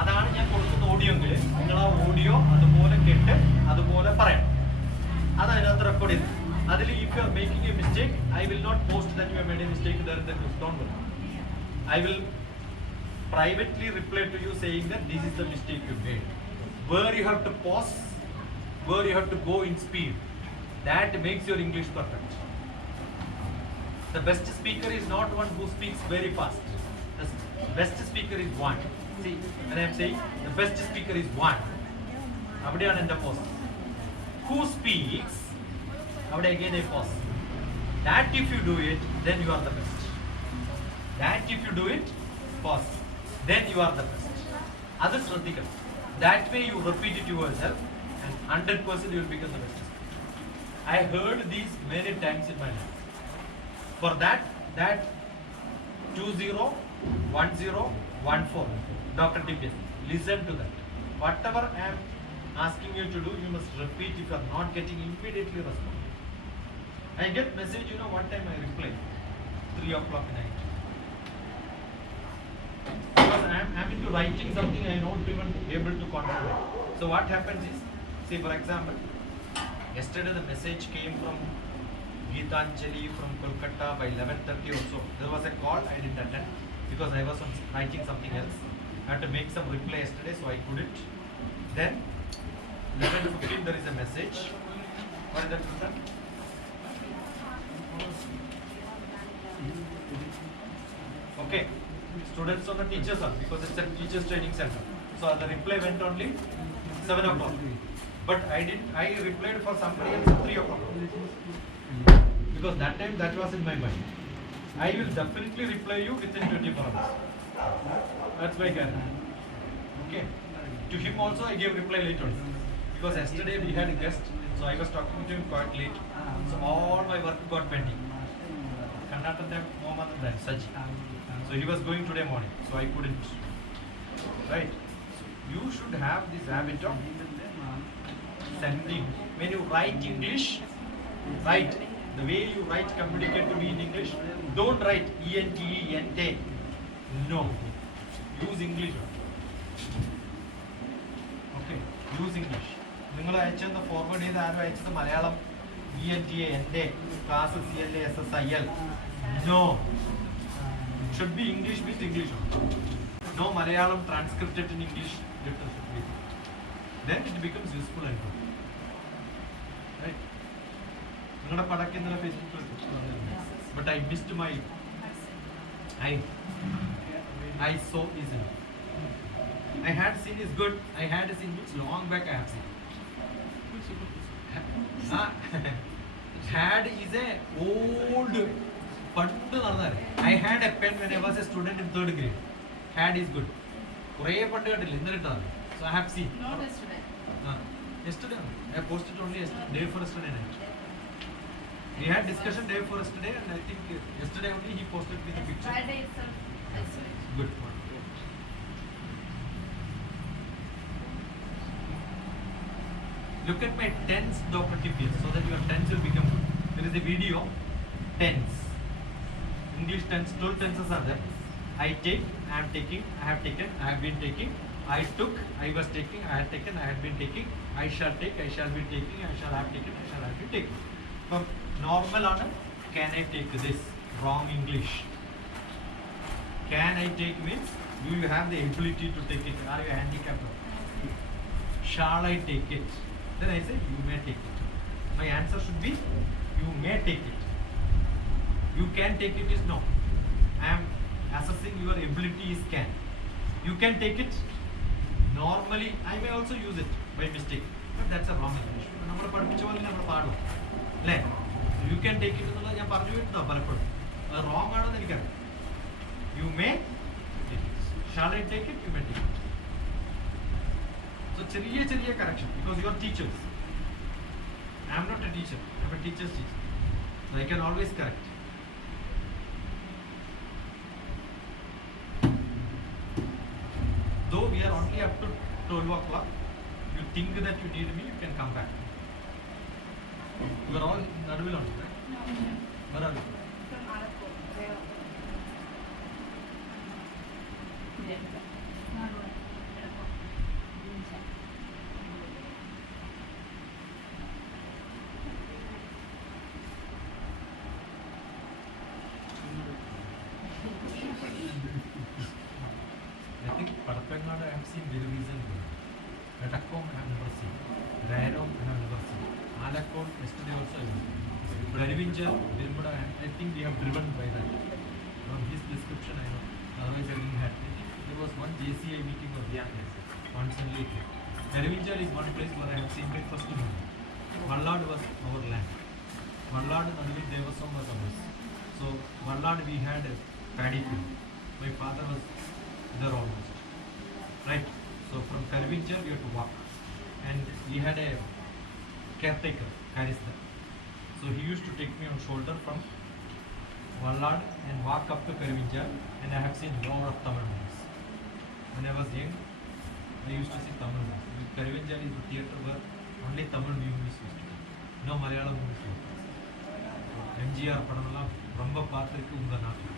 അതാണ് ഞാൻ കൊടുക്കുന്ന ഓഡിയോ എങ്കിൽ നിങ്ങൾ ആ ഓഡിയോ അതുപോലെ കേട്ട് അതുപോലെ പറയണം. അത് അതിനകത്ത് റെക്കോർഡ് ചെയ്തു. അതിൽ if you are making a mistake, I will not post that you have made a mistake there in the group. Don't worry. I will privately reply to you saying that this is the mistake you made. Where you have to pause, where you have to go in speed. That makes your English perfect. The best speaker is not one who speaks very fast. The best speaker is one. See, when I am saying the best speaker is one. അവിടെയാണ് എൻ്റെ pause. Who speaks? അവിടെ again a pause. That if you do it, then you are the best. That if you do it, pause. Then you are the best. അത് ശ്രദ്ധിക്കണം. That way you repeat it yourself and 100% you will become the best. I heard these many times in my life. For that 201014, Dr. TPS, listen to that. Whatever I am asking you to do, you must repeat if you are not getting immediately response. I get message, what time I reply? 3 o'clock night. Because I am into writing something I am not even able to concentrate. So what happens is, say for example, yesterday the message came from Geetanjali from Kolkata by 11:30 or so. There was a call I didn't attend because I was writing something else. I had to make some reply yesterday, so I couldn't. Then 11:15 there is a message. What is that? Okay, students on the teachers are, because it's a teachers training center. So the reply went only 7 o'clock. But I replied for somebody else at 3 o'clock. Because that time that was in my mind. I will definitely reply you within 24 hours. That's my guarantee. Okay. To him also I gave reply later. Because yesterday we had a guest, so I was talking to him quite late. So all my work got pending. So he was going today morning, so I couldn't. Right? So you should have this habit of sending. When you write English, write the way you write, communicate to me in English. Don't write ENTE. No. Use English. Okay. Use English. നിങ്ങൾ അയച്ചെന്ന ഫോർവേഡ് ചെയ്ത് ആരും അയച്ചത് മലയാളം ENTA എൻ്റെ class CLA SSIL. No. It should be English means English. No Malayalam transcripted in English letter should be. Then it becomes useful and good. Right? നിങ്ങളുടെ പടക്ക് ഇന്നലെ ഫേസ്ബുക്കിൽ. But I missed my I saw is enough. I had seen is good. I had seen which long back I have seen. Had is a old പണ്ട് നടന്നത്. I had a pen when I was a student in 3rd grade. Had is good. കുറേ പണ്ട് കണ്ടില്ല, ഇന്നലെ ഇട്ടതാണ്. So I have seen. Not yesterday. Yesterday I posted only yesterday, day for yesterday night. We had discussion day for yesterday, and I think yesterday only he posted with a picture. Friday itself. I saw it. Good. Look at my tense, Dr. TPS, so that your tense will become good. There is a video, tense. English tense, 12 tenses are there. I take, I am taking, I have taken, I have been taking, I took, I was taking, I had taken, I had been taking, I shall take, I shall be taking, I shall have taken, I shall have been taking. From normal order, can I take this? Wrong English. Can I take means, do you have the ability to take it? Are you handicapped? Shall I take it? Then I say, you may take it. My answer should be, you may take it. You can take it is no. I am assessing your ability is can. You can take it. Normally, I may also use it by mistake. But that's a wrong English. നമ്മൾ പഠിപ്പിച്ച പോലെ നമ്മൾ പാടും അല്ലേ? You can take it എന്നുള്ളത് ഞാൻ പറഞ്ഞു വിട്ടതോ പലപ്പോഴും. അത് റോങ് ആണെന്ന് എനിക്കറിയാം. You may take it. Shall I take it? You may take it. So ചെറിയ correction because you are teachers. I am not a teacher. I am a teacher's teacher. So I can always correct. Though we are only up to 12 o'clock, you think that you need me, you can come back. You are all in Naduvil only, right? Where are you? From Alakko. I think Padapangad I have seen very recently. Retakkom I have never seen. Rairom I have never seen. Alakkom yesterday also I was. Barivinja, Virmuda, I think we have driven by that. From his description I know. Otherwise I didn't have. I think there was one JCI meeting of the once and lately. Barivinja is one place where I have seen my first movie. Vallad was our land. Vallad and Adivil Devasam was ours. So Vallad we had a paddy field. My father was there almost. Right? So from Karvincher we had to walk. And we had a caretaker, Harista. So he used to take me on shoulder from Vallad and walk up to Karvincher, and I have seen a lot of Tamil movies. When I was young, I used to see Tamil movies. Karvincher is the theatre where only Tamil movies used to be. No Malayalam movies. MGR படமெல்லாம் ரொம்ப பார்த்துருக்கு உங்க நாட்டில்.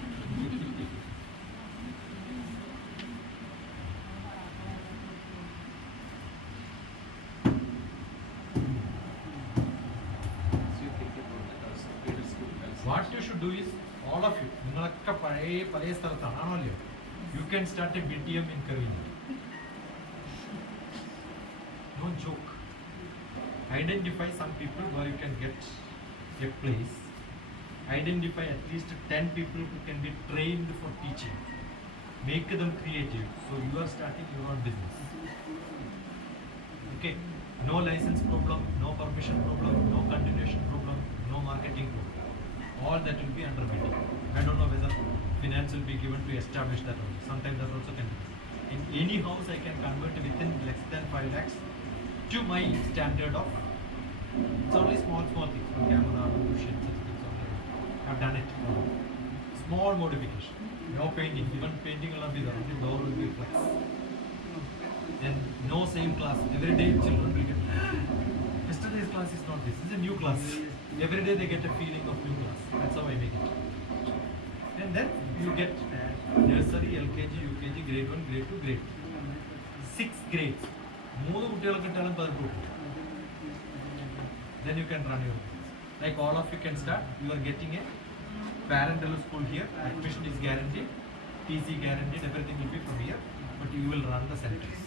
What you should do is, all of you, നിങ്ങളൊക്കെ പഴയ സ്ഥലത്താണ് ആണല്ലോ. You can start a BTM in Karvincher. No joke. Identify some people where you can get a place. Identify at least 10 people who can be trained for teaching. Make them creative. So you are starting your own business. Okay. No license problem, no permission problem, no continuation problem, no marketing problem. All that will be under meeting. I don't know whether finance will be given to establish that also. Sometimes that also can be. In any house I can convert within less than 5 lakhs to my standard of, it's only small things. Camera, cushion, such things only. I've done it. Small modification. No painting. Even painting will be there. Only door will be flex. Then no same class. Every day children will get, yesterday's class is not this. This is a new class. Every day they get a feeling of new class. That's how I make it. And then you get nursery, LKG, UKG, grade 1, grade 2, grade 3. 6 grades. Then you can run your business. Like all of you can start. You are getting a parental school here. Admission is guaranteed. TC guaranteed. Everything will be from here. But you will run the centers.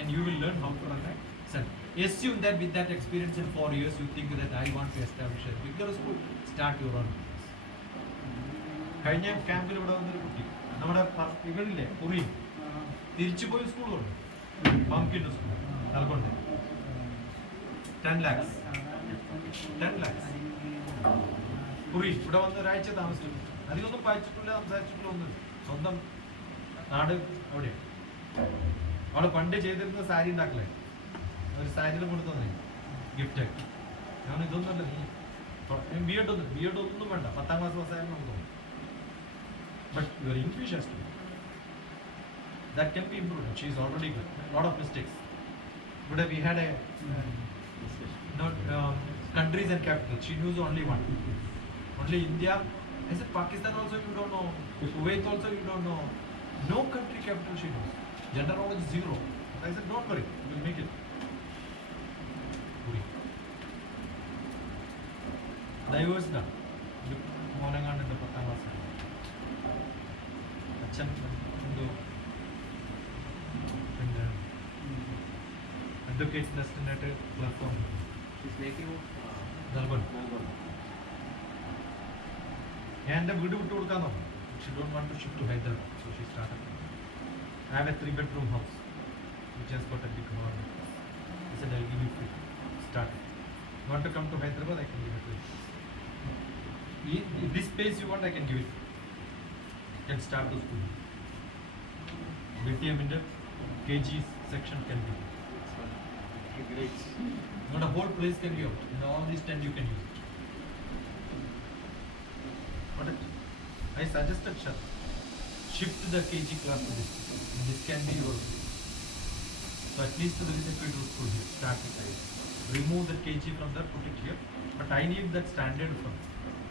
And you will learn how to run a center. Assume that with that experience in 4 years, you think that I want to establish a bigger school. Start your own business. കഴിഞ്ഞ ക്യാമ്പിൽ ഇവിടെ വന്നൊരു കുട്ടി നമ്മുടെ ഇവരില്ലേ കുറി തിരിച്ചു പോയി സ്കൂൾ കൊണ്ട് പംകിൻ്റെ സ്കൂൾ നൽകൊണ്ട് 10 lakhs കുറി ഇവിടെ വന്ന് ഒരാഴ്ച താമസിച്ചു. അധികമൊന്നും വായിച്ചിട്ടില്ല, സംസാരിച്ചിട്ടില്ല, ഒന്നും. സ്വന്തം നാട് അവിടെയാണ്. അവള് പണ്ട് ചെയ്തിരുന്ന സാരി ഉണ്ടാക്കലേ, ഒരു സാരിയിൽ കൊടുത്തു തന്നെ ഗിഫ്റ്റായിട്ട്. ഞാൻ ഇതൊന്നുമല്ല, നീ ബി എഡ് ഒന്നും വേണ്ട, 10ാം ക്ലാസ് പാസ്സായാലും നമുക്ക് തോന്നും. But your English has to be. That can be improved. She is already good. Lot of mistakes. But we had a countries and capitals. She knows only one. Only India. I said Pakistan also you don't know. Kuwait also you don't know. No country capital she knows. General knowledge 0. I said don't worry, we'll make it. Diverse done. മോനങ്ങാണ്ട് 10ാം ക്ലാസ് അച്ഛൻ എന്തോ പിന്നെ അഡ്വക്കേറ്റ്സ് നെസ്റ്റിനായിട്ട് പ്ലാറ്റ്ഫോം നൽകുന്നു. ഞാൻ എൻ്റെ വീട് വിട്ടു കൊടുക്കാൻ നോക്കും. She don't want to shift to Hyderabad, so she started. I have a 3-bedroom house which has got a big hall. I said I'll give you free. Start it. You want to come to Hyderabad? I can give it to you. This space you want, I can give it. You can start the school. BTM in the KG section can be. Great. Not a whole place can be out. In all these 10 you can use it. Got it? I suggested shift the KG class to this. This can be your. So at least there is a Peter school here. Start it. Remove the KG from there, put it here. But I need that standard fund,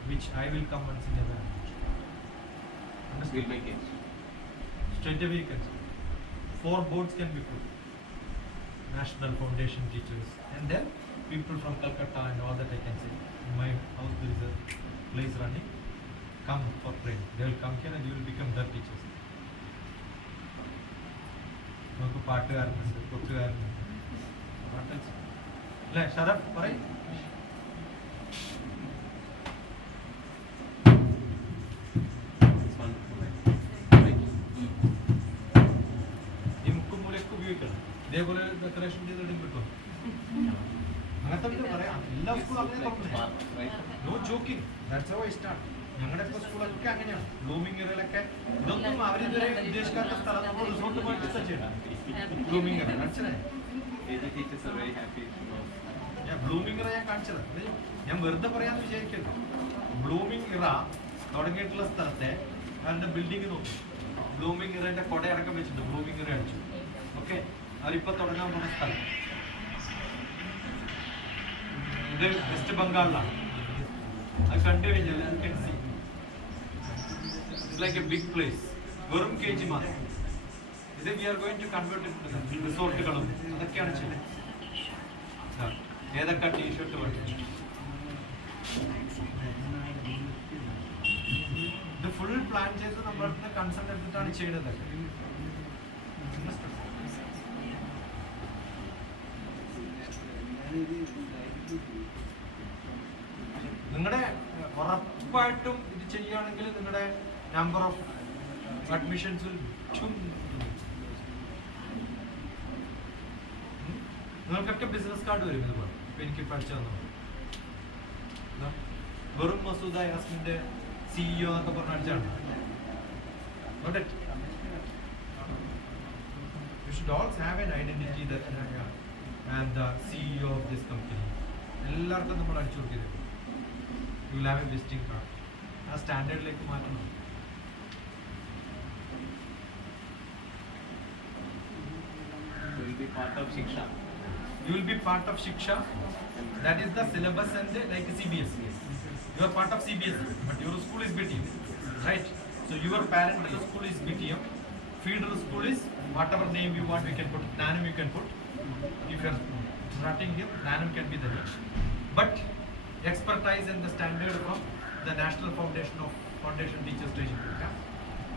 which I will come once in a while. We'll make it. Straight away you can see. 4 boards can be put. National Foundation teachers. And then people from Calcutta and all that I can say. In my house there is a place running. Come for training. They will come here and you will become their teachers. നമുക്ക് പാട്ടുകാരനുണ്ട് കൊട്ടുകാരനുണ്ട് അല്ലേ ശരഫ് പറയും ഈ മുക്കും മൂലയൊക്കെ ഉപയോഗിക്കണം ഇതേപോലെ ഡെക്കറേഷൻ ചെയ്തിട്ടും കിട്ടും അങ്ങനത്തെ പറയാം എല്ലാ സ്കൂളും അങ്ങനെ no joking that's how I start ഞങ്ങളുടെ ഇപ്പോൾ സ്കൂളൊക്കെ അങ്ങനെയാണ് ബ്ലൂമിംഗ് ഏരിയയിലൊക്കെ ഇതൊന്നും അവരിതുവരെ ഉദ്ദേശിക്കാത്ത സ്ഥലം നമ്മൾ റിസോർട്ട് മേടിച്ചിട്ട് ചെയ്യണം ബ്ലൂമിംഗ് ഏരിയ മനസ്സിലായി Teachers are very happy. ഞാൻ ബ്ലൂമിംഗ് ഇറ ഞാൻ കാണിച്ചത് ഞാൻ വെറുതെ പറയാന്ന് വിചാരിക്കരുത് ബ്ലൂമിംഗ് ഇറ തുടങ്ങിയിട്ടുള്ള സ്ഥലത്തെ അവരുടെ ബിൽഡിംഗ് നോക്കി ബ്ലൂമിംഗ് ഇറന്റെ കൊട അടക്കം വെച്ചിട്ടുണ്ട് ബ്ലൂമിംഗ് ഇറ അടിച്ചു ഓക്കെ അവരിപ്പോ തുടങ്ങാൻ പോകുന്ന സ്ഥലം ഇത് വെസ്റ്റ് ബംഗാളിലാണ് അത് കണ്ടു കഴിഞ്ഞാൽ it's like a big place വെറും KG മാത്രം ഇത് we are going to convert it റിസോർട്ടുകളും അതൊക്കെയാണ് ചെയ്യുന്നത് ഏതൊക്കെ ടീഷർട്ട് വേണ്ടി ഇത് ഫുൾ പ്ലാൻ ചെയ്ത് നമ്മളുടെ കൺസൾട്ട് എടുത്തിട്ടാണ് ചെയ്യുന്നത് നിങ്ങളുടെ ഉറപ്പായിട്ടും ഇത് ചെയ്യുകയാണെങ്കിൽ നിങ്ങളുടെ നമ്പർ ഓഫ് അഡ്മിഷൻസ് നിങ്ങൾക്കൊക്കെ ബിസിനസ് കാർഡ് വരും ഇതുപോലെ ഇപ്പൊ എനിക്ക് പഠിച്ചു തന്നു വെറും മസൂദ യാസ്മിന്റെ CEO എന്നൊക്കെ പറഞ്ഞ അടിച്ചാണ് You should also have an identity that I am the CEO of this company. എല്ലാവർക്കും നമ്മൾ അടിച്ചു കൊടുക്കുന്നത് you will have A visiting card ആ സ്റ്റാൻഡേർഡിലേക്ക് മാറ്റണം Will be part of Shiksha. You will be part of Shiksha. That is the syllabus and like CBSE. You are part of CBSE, but your school is BTM, right? So your parent school is BTM. Feeder school is whatever name you want. We can put Nanum. You can put. If you are starting here, Nanum can be the name. But expertise and the standard from the National Foundation Teachers Training Program,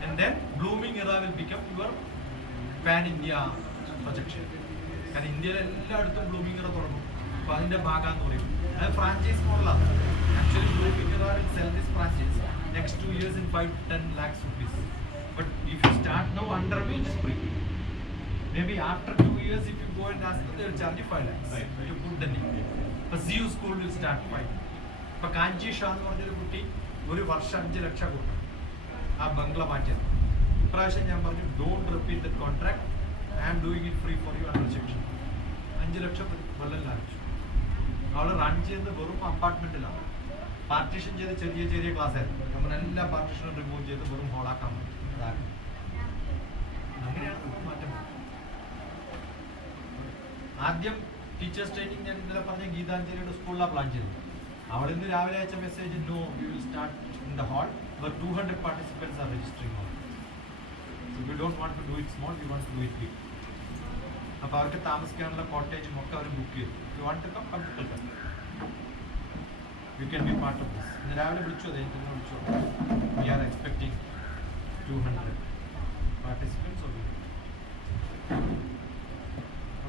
and then Blooming Era will become your Pan India projection. കാരണം ഇന്ത്യയിലെ എല്ലായിടത്തും ബ്ലൂമിംഗ് ഇറ തുടങ്ങും അപ്പോൾ അതിൻ്റെ ഭാഗമെന്ന് പറയും അത് ഫ്രാഞ്ചൈസ് മോഡലാണ് ആക്ച്വലി ബ്ലൂമിംഗ് ഇറ will cell this franchise next 2 years in 5-10 lakhs rupees. But if you start now under me, it's free. Maybe after 2 years, if you go and ask them, they will charge you 5 lakhs to put the name. But ZU school will start 5. ഇപ്പോൾ കാഞ്ചി ഷാ എന്ന് പറഞ്ഞൊരു കുട്ടി ഒരു വർഷം 5 ലക്ഷം കൊടുക്കും ആ ബംഗ്ല മാറ്റിയത്. ഇപ്രാവശ്യം ഞാൻ പറഞ്ഞു don't repeat the contract, I am doing it free for you under section. 5 ലക്ഷം വെള്ളം ലാഭിച്ചു. അവൾ റൺ ചെയ്യുന്നത് വെറും അപ്പാർട്ട്മെന്റിലാണ്, പാർട്ടീഷൻ ചെയ്ത് ചെറിയ ചെറിയ ക്ലാസ് ആയിരുന്നു. നമ്മൾ എല്ലാ പാർട്ടീഷനും റിമൂവ് ചെയ്ത് വെറും ഹോളാക്കാൻ പറ്റും. അങ്ങനെയാണ് നമ്മൾ മാറ്റം. ആദ്യം ടീച്ചേഴ്സ് ട്രെയിനിങ് ഞാൻ ഇന്നലെ പറഞ്ഞ ഗീതാഞ്ജലിയുടെ സ്കൂളിലാണ് പ്ലാൻ ചെയ്തത്. അവിടെ നിന്ന് രാവിലെ അയച്ച message no we will start in the hall but 200 participants are registering on. So we don't want to do it small, we want to do it big. അപ്പോൾ അവർക്ക് താമസിക്കാനുള്ള കോട്ടേജും ഒക്കെ അവർ ബുക്ക് ചെയ്തു. You want to come Calcutta, you can be part of this. ഇന്ന് രാവിലെ വിളിച്ചു, അദ്ദേഹം വിളിച്ചു. We are expecting 200 participants of it.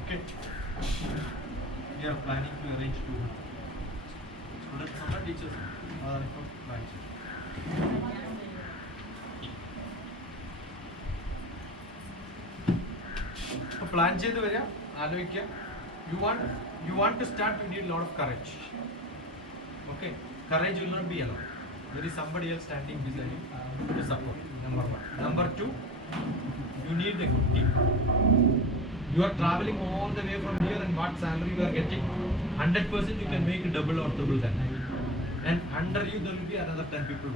Okay. We are planning to arrange 200 students and teachers. Plan ചെയ്ത് വരിക, ആലോചിക്കുക. You want to start, you need a lot of courage. Okay. Courage will not be alone. There is somebody else standing beside you to support. Number 1. Number 2, you need a good team. You are traveling all the way from here and what salary you are getting, 100% you can make double or triple that. And under you there will be another 10 people.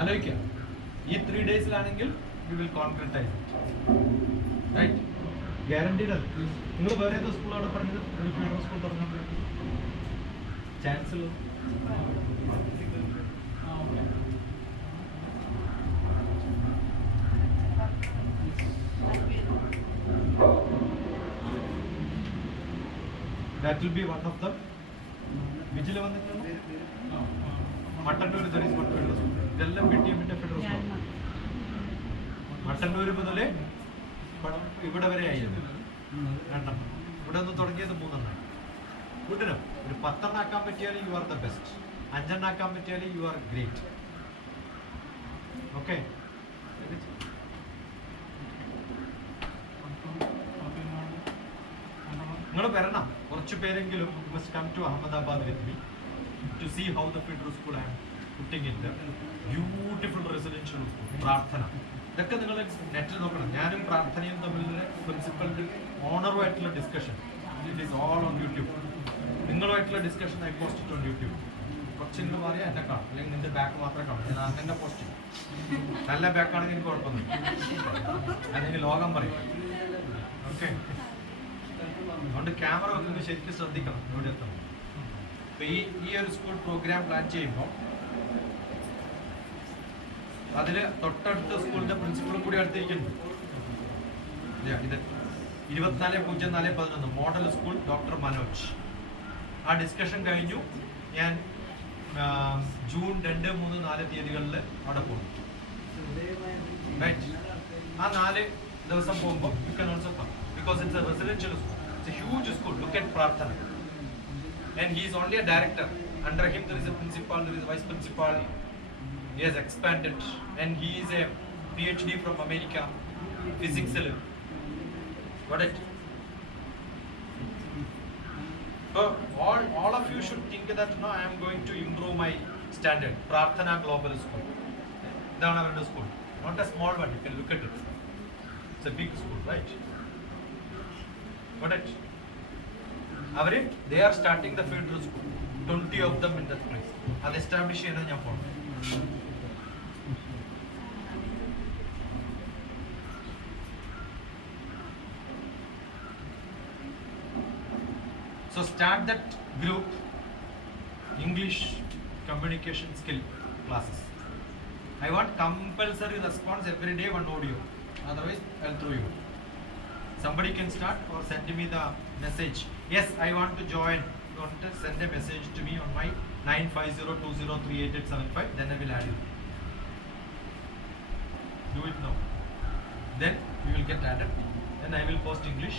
ആലോചിക്കുക, ഈ 3 ഡേയ്സിലാണെങ്കിൽ you will കോൺക്രീറ്റൈസ് right, guaranteed അല്ല. നിങ്ങൾ വേറെ ഏതോ സ്കൂൾ അവിടെ പറഞ്ഞത് ഒരു ഫെഡറൽ സ്കൂൾ തുടങ്ങാൻ ചാൻസ് ഉള്ളൂ. That will be one of them. Vigil വന്നിട്ടുണ്ടോ? Mattannur there is one federal school. ഇതെല്ലാം BTM-ന്റെ ഫെഡറൽ സ്കൂൾ. മട്ടന്നൂർ മുതലേ ഇവിടെ വരെ ആയിരുന്നു 2. ഇവിടെ നിന്ന് തുടങ്ങിയത് 3. ഗുഡിനോ ഒരു 10 ആക്കാൻ പറ്റിയാൽ യു ആർ ദ ബെസ്റ്റ്, 5 ആക്കാൻ പറ്റിയാൽ യു ആർ ഗ്രേറ്റ്. ഓക്കെ, നിങ്ങൾ വരണം, കുറച്ച് പേരെങ്കിലും must come to Ahmedabad with me to see how the federal school I am putting it there. Beautiful residential school. പ്രാർത്ഥന ഇതൊക്കെ നിങ്ങൾ നെറ്റിൽ നോക്കണം. ഞാനും പ്രാർത്ഥനയും തമ്മിലുള്ള പ്രിൻസിപ്പലിന്റെ ഓണറുമായിട്ടുള്ള discussion, it is all on YouTube. നിങ്ങളുമായിട്ടുള്ള discussion I post it on YouTube. കുറച്ച് നിങ്ങൾ പറയാം എന്നെ കാണും, അല്ലെങ്കിൽ നിന്റെ ബാക്ക് മാത്രം കാണും, ഞാൻ അങ്ങനെ പോസ്റ്റ് ചെയ്യും. നല്ല ബാക്കാണെങ്കിൽ എനിക്ക് കുഴപ്പമൊന്നുമില്ല, അല്ലെങ്കിൽ ലോകം പറയും. ഓക്കെ, അതുകൊണ്ട് ക്യാമറ വെക്കുമ്പോൾ ശരിക്കും ശ്രദ്ധിക്കണം ഇവിടെ എത്തണം. അപ്പൊ ഈ ഒരു സ്കൂൾ പ്രോഗ്രാം പ്ലാൻ ചെയ്യുമ്പോൾ അതില് തൊട്ടടുത്ത സ്കൂളിന്റെ പ്രിൻസിപ്പളും കൂടി അടുത്തിരിക്കുന്നു. ഇത് 24/04/11 മോഡൽ സ്കൂൾ ഡോക്ടർ മനോജ്. ആ ഡിസ്കഷൻ കഴിഞ്ഞു. ഞാൻ ജൂൺ 2, 3, 4 തീയതികളിൽ അവിടെ പോകും. റൈറ്റ്, ആ 4 ദിവസം പോകുമ്പോൾ you can also come because it's a residential school. It's a huge school. Look at Prarthana. And he is only a director. Under him there is a principal, there is a vice principal. He has expanded. And he is a PhD from America, physics. Got it? So all of you should think that no, I am going to improve my standard. Prarthana Global School. That's our school. Not a small one. You can look at it. It's a big school, right? Got it? They are starting the federal school. 20 of them in that place. That establish ചെയ്യാനാണ് ഞാൻ പോകുന്നത്. So start that group, English communication skill classes. I want compulsory response every day, 1 audio. Otherwise, I'll throw you. Somebody can start or send me the message. Yes, I want to join. You want to send a message to me on my 9502038875. Then I will add you. Do it now. Then you will get added. Then I will post English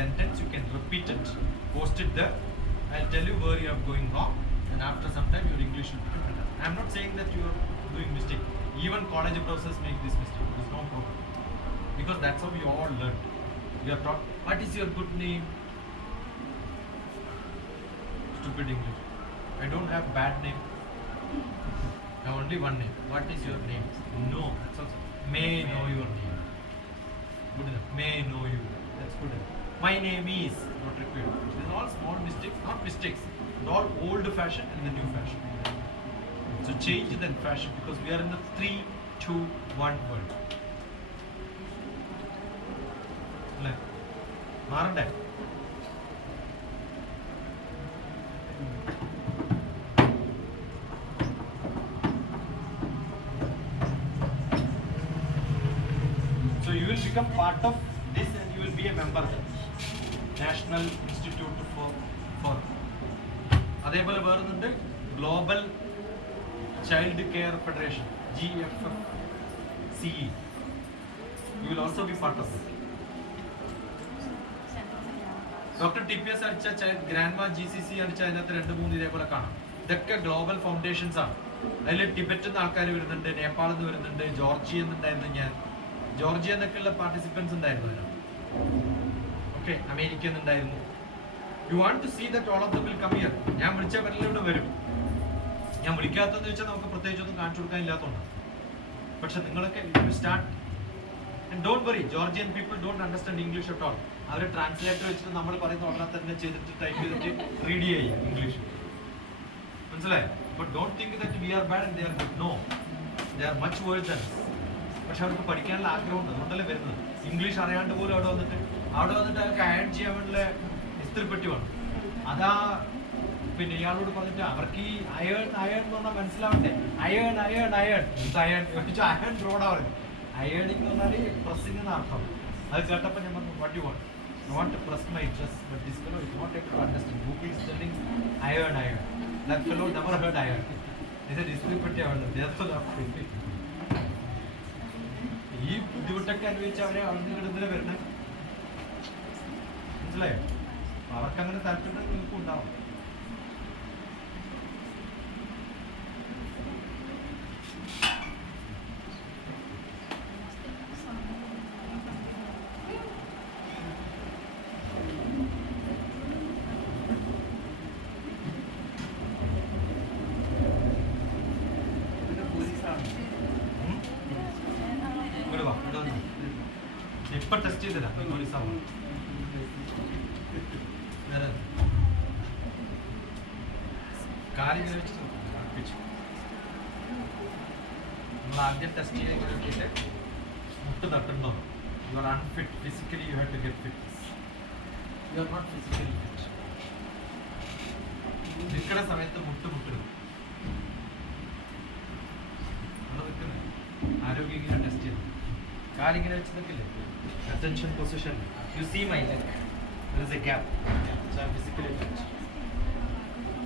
sentence. You can repeat it. Post it there. I'll tell you where you are going wrong. And after some time, your English will become better. I am not saying that you are doing mistake. Even college professors make this mistake. There is no problem. Because that's how we all learn. We are taught, what is your good name? Stupid English. I don't have bad name. I have only one name. What is your name? No. That's also. May I know your name? Good enough. May I know you? That's good enough. My name is. Not required. These are all small mistakes. Not mistakes. They're all old fashion and the new fashion. So change that fashion because we are in the 3, 2, 1 world. മാറണ്ടേ? So you will become part of this and you will be a member of the National Institute for അതേപോലെ വേറൊന്നുണ്ട്, global child care federation, GFFCE. You will also be part of it. Doctor TPS അടിച്ച grandma GCC അടിച്ച അതിനകത്ത് 2-3 ഇതേപോലെ കാണാം. ഇതൊക്കെ global foundations ആണ്. അതിൽ ടിബറ്റിൽ നിന്ന് ആൾക്കാർ വരുന്നുണ്ട്, നേപ്പാളിൽ നിന്ന് വരുന്നുണ്ട്, ജോർജിയയിൽ നിന്നുണ്ടായിരുന്നു, ഞാൻ ജോർജിയ എന്നൊക്കെയുള്ള പാർട്ടിസിപ്പൻസ് ഉണ്ടായിരുന്നു അതിനകത്ത്. ഓക്കെ, അമേരിക്കയിൽ നിന്നുണ്ടായിരുന്നു. You want to see that all of them will come here. ഞാൻ വിളിച്ചവരിലൂടെ വരും. ഞാൻ വിളിക്കാത്തതെന്ന് വെച്ചാൽ നമുക്ക് പ്രത്യേകിച്ചൊന്നും കാണിച്ചു കൊടുക്കാൻ ഇല്ലാത്തതുകൊണ്ടാണ്. പക്ഷെ നിങ്ങളൊക്കെ start and don't worry, Georgian people don't understand English at all. അവർ ട്രാൻസ്ലേറ്റർ വെച്ചിട്ട് നമ്മൾ പറയുന്ന ഉടനെ തന്നെ ചെയ്തിട്ട് ടൈപ്പ് ചെയ്തിട്ട് റീഡ് ചെയ്യുക ഇംഗ്ലീഷ്. മനസ്സിലായോ? But don't think that we are bad and they are good. No, they are much worse than. പക്ഷെ അവർക്ക് പഠിക്കാനുള്ള ആഗ്രഹമുണ്ട്, അതുകൊണ്ടല്ലേ വരുന്നത്. ഇംഗ്ലീഷ് അറിയാണ്ട് പോലും അവിടെ വന്നിട്ട് അവർക്ക് അയൺ ചെയ്യാൻ വേണ്ടിയുള്ള ഇസ്തിരിപ്പെട്ടി വേണം. അതാ പിന്നെ ഇയാളോട് പറഞ്ഞിട്ട് അവർക്ക് ഈ അയേൺ എന്ന് പറഞ്ഞാൽ മനസ്സിലാവണ്ടേ. അയേൺ റോഡാ പറയുന്നത്. അയേണിംഗ് എന്ന് പറഞ്ഞാൽ പ്രസ്സിംഗ് എന്ന അർത്ഥം. അത് കേട്ടപ്പോൾ ഞാൻ പറഞ്ഞു what you want, not to press my dress but this fellow is not able to understand. Google is telling iron. That fellow never heard iron. ഇത് ഇസ്തിരിപ്പെട്ടിയാ വേണ്ടത്. ഈ ബുദ്ധിമുട്ടൊക്കെ അനുഭവിച്ച് അവരെ അവിടുന്ന് വരണേ. മനസ്സിലായോ? അവർക്ക് അങ്ങനെ താല്പര്യം നിങ്ങൾക്ക് ഉണ്ടാവും. ഇപ്പൊ ടെസ്റ്റ് ചെയ്തതാ പോലീസ് ആവും. കാര്യം വെച്ചിട്ട് നമ്മൾ ആദ്യം ടെസ്റ്റ് ചെയ്ത് നോക്കിയിട്ട് മുട്ട് തട്ടുണ്ടോ. You are unfit physically, you have to get fit. You are not physically fit. നിൽക്കുന്ന സമയത്ത് മുട്ടിടും. അവിടെ നിൽക്കുന്നത് ആരോഗ്യം ഇങ്ങനെ ടെസ്റ്റ് ചെയ്തു. കാലിങ്ങനെ വെച്ച് നിൽക്കില്ലേ, attention position. You see my leg, there is a gap, so I'm physically fit.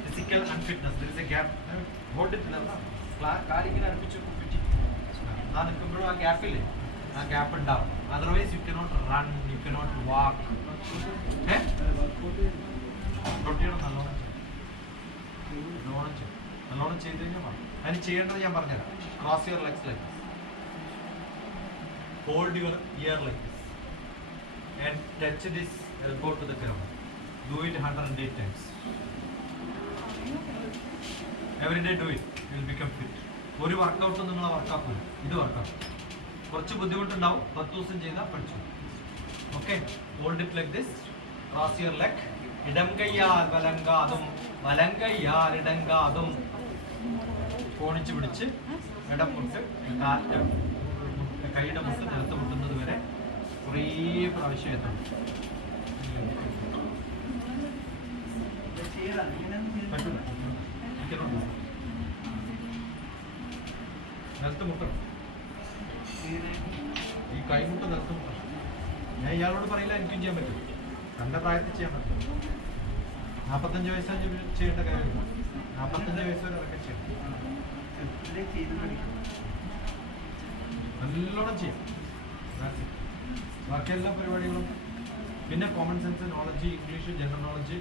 Physical unfitness, there is a gap. Hold it now. കാലിങ്ങനെ അടുപ്പിച്ച് കുപ്പിച്ച് ഞാൻ നിൽക്കുമ്പോഴും ആ ഗ്യാപ്പില്ലേ, ആ ഗ്യാപ്പ് ഉണ്ടാവും. Otherwise you cannot run, you cannot walk. റൊട്ടീണം നല്ലോണം ചെയ്ത് കഴിഞ്ഞാൽ അതിന് ചെയ്യേണ്ടത് ഞാൻ പറഞ്ഞുതരാം. Cross your legs like this. Hold your ear like this and touch this elbow to the ground. Do it 108 times. Every day do it. You will become fit. ഒരു വർക്കൗട്ട് നിങ്ങൾ വർക്കാക്കൂല, ഇത് വർക്കൗട്ട് കുറച്ച് ബുദ്ധിമുട്ടുണ്ടാവും. 10 ദിവസം ചെയ്താൽ പഠിച്ചു. Okay, hold it like this. Cross your leg. ഇടം കയ്യാൽ വലങ്കാതും വലങ്കയ്യാൽ ഇടങ്കാതും കോണിച്ച് പിടിച്ച് ഇടം മുട്ട് കാറ്റ് കൈയുടെ മുട്ട് നിലത്ത് മുട്ടുന്നത് വരെ കുറേ പ്രാവശ്യം എത്തണം. നിലത്ത് മുട്ടണം. ഈ കൈമുട്ട നിലത്ത് മുട്ടണം. ഞാൻ ഇയാളോട് പറയില്ല, എനിക്കും ചെയ്യാൻ പറ്റും. എൻ്റെ പ്രായത്തിൽ ചെയ്യാൻ പറ്റും. 45 വയസ്സാണ് ചെയ്യേണ്ട കാര്യമില്ല. 45 വയസ്സ് വരെ അതൊക്കെ ചെയ്യണം. നല്ലോണം ചെയ്യും. ബാക്കി എല്ലാ പരിപാടികളും പിന്നെ common sense, knowledge, English, general knowledge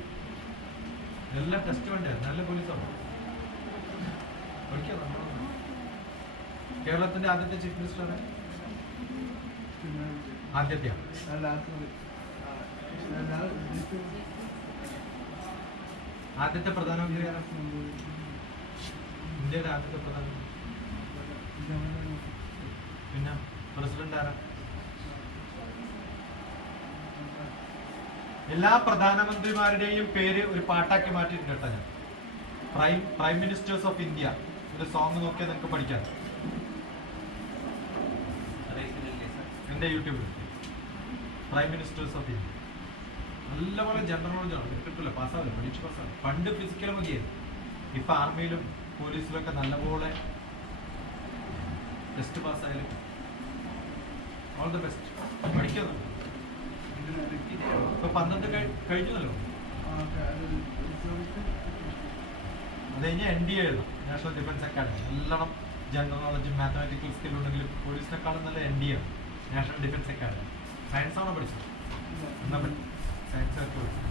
എല്ലാം ടെസ്റ്റ് വേണ്ടേ. നല്ല പോലീസാണ്. കേരളത്തിന്റെ ആദ്യത്തെ ചീഫ് മിനിസ്റ്ററാണ്. ആദ്യത്തെ പ്രധാനമന്ത്രി ഇന്ത്യയുടെ ആദ്യത്തെ പ്രധാനമന്ത്രി. പിന്നെ പ്രസിഡന്റ് ആരാ? എല്ലാ പ്രധാനമന്ത്രിമാരുടെയും പേര് ഒരു പാട്ടാക്കി മാറ്റിയിട്ടുണ്ട് കേട്ടോ ഞാൻ. പ്രൈം മിനിസ്റ്റേഴ്സ് ഓഫ് ഇന്ത്യ ഒരു സോങ് നോക്കിയാൽ നിങ്ങൾക്ക് പഠിക്കാം. എൻ്റെ യൂട്യൂബിൽ പ്രൈം മിനിസ്റ്റേഴ്സ് ഓഫ് ഇന്ത്യ. നല്ലപോലെ ജനറൽ നോളജാണ്. കിട്ടില്ല, പാസ്സാവില്ല, പഠിച്ച് പാസ്സാവില്ല. പണ്ട് ഫിസിക്കൽ മതിയായിരുന്നു. ഇപ്പം ആർമിയിലും പോലീസിലൊക്കെ നല്ലപോലെ ടെസ്റ്റ് പാസ്സായാലും ഓൾ ദ ബെസ്റ്റ്. പഠിക്കുന്നു. ഇപ്പൊ 12 കഴിഞ്ഞല്ലോ. അത് കഴിഞ്ഞാൽ NDA എഴുതാം, നാഷണൽ ഡിഫൻസ് അക്കാഡമി. നല്ലോണം ജനറൽ നോളജും മാത്തമാറ്റിക്കൽ സ്കിൽ ഉണ്ടെങ്കിലും പോലീസിനെക്കാളും നല്ല NDA ആണ്, നാഷണൽ ഡിഫൻസ് അക്കാഡമി. സയൻസ് ആണോ പഠിച്ചത്? എന്നാ പറ്റും, സയൻസ് ഒക്കെ പഠിച്ചു.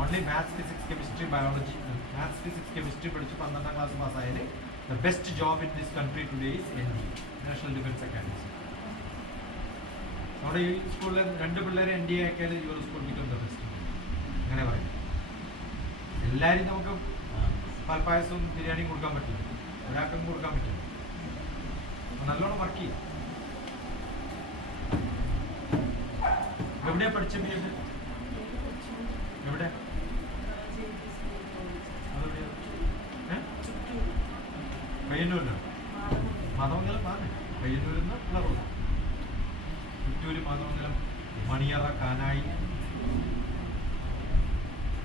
Only maths, physics, chemistry, biology. Maths, physics, chemistry പഠിച്ച് 12ാം ക്ലാസ് പാസ്സായാൽ the best job in this country today is NDA, National Defense Academy. നമ്മുടെ ഈ സ്കൂളിൽ 2 പിള്ളേരെ NDA ആക്കിയാൽ your school become the best. അങ്ങനെ പറയും. എല്ലാവരും നമുക്ക് പാൽപ്പായസവും ബിരിയാണിയും കൊടുക്കാൻ പറ്റില്ല, ഒരാൾക്കും കൊടുക്കാൻ പറ്റില്ല. നല്ലോണം വർക്ക് ചെയ്യും. എവിടെയാ പഠിച്ച ബിഎഡ്? എവിടെ? പയ്യന്നൂരിനോ? മാധവങ്കലം ആണ്. പയ്യന്നൂരിൽ നിന്ന് ഉള്ള റോഡ്. ചുറ്റൂര്, മാധവങ്കലം, മണിയറ, കാനായി,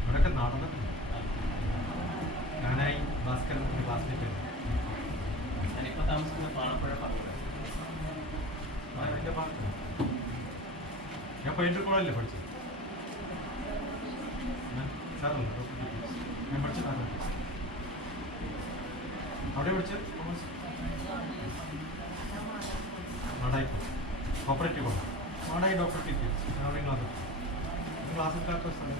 ഇവിടെയൊക്കെ നാടകത്തിൽ കാനായി ഭാസ്കരൻ ക്ലാസ്മേറ്റ്. ഞാനിപ്പോൾ താമസിക്കുന്ന പാണപ്പുഴ പറഞ്ഞു. ഞാൻ പയ്യന്നൂർ കോളേജിലെ പഠിച്ചത്. സാറല്ല, ഞാൻ പഠിച്ചത് അവിടെ പഠിച്ചത് മാടായി കോപ്പറേറ്റീവ് ആണ്. മാടായി ഡോക്ടർ അവിടെ ക്ലാസ് എടുക്കാത്ത സ്ഥലം.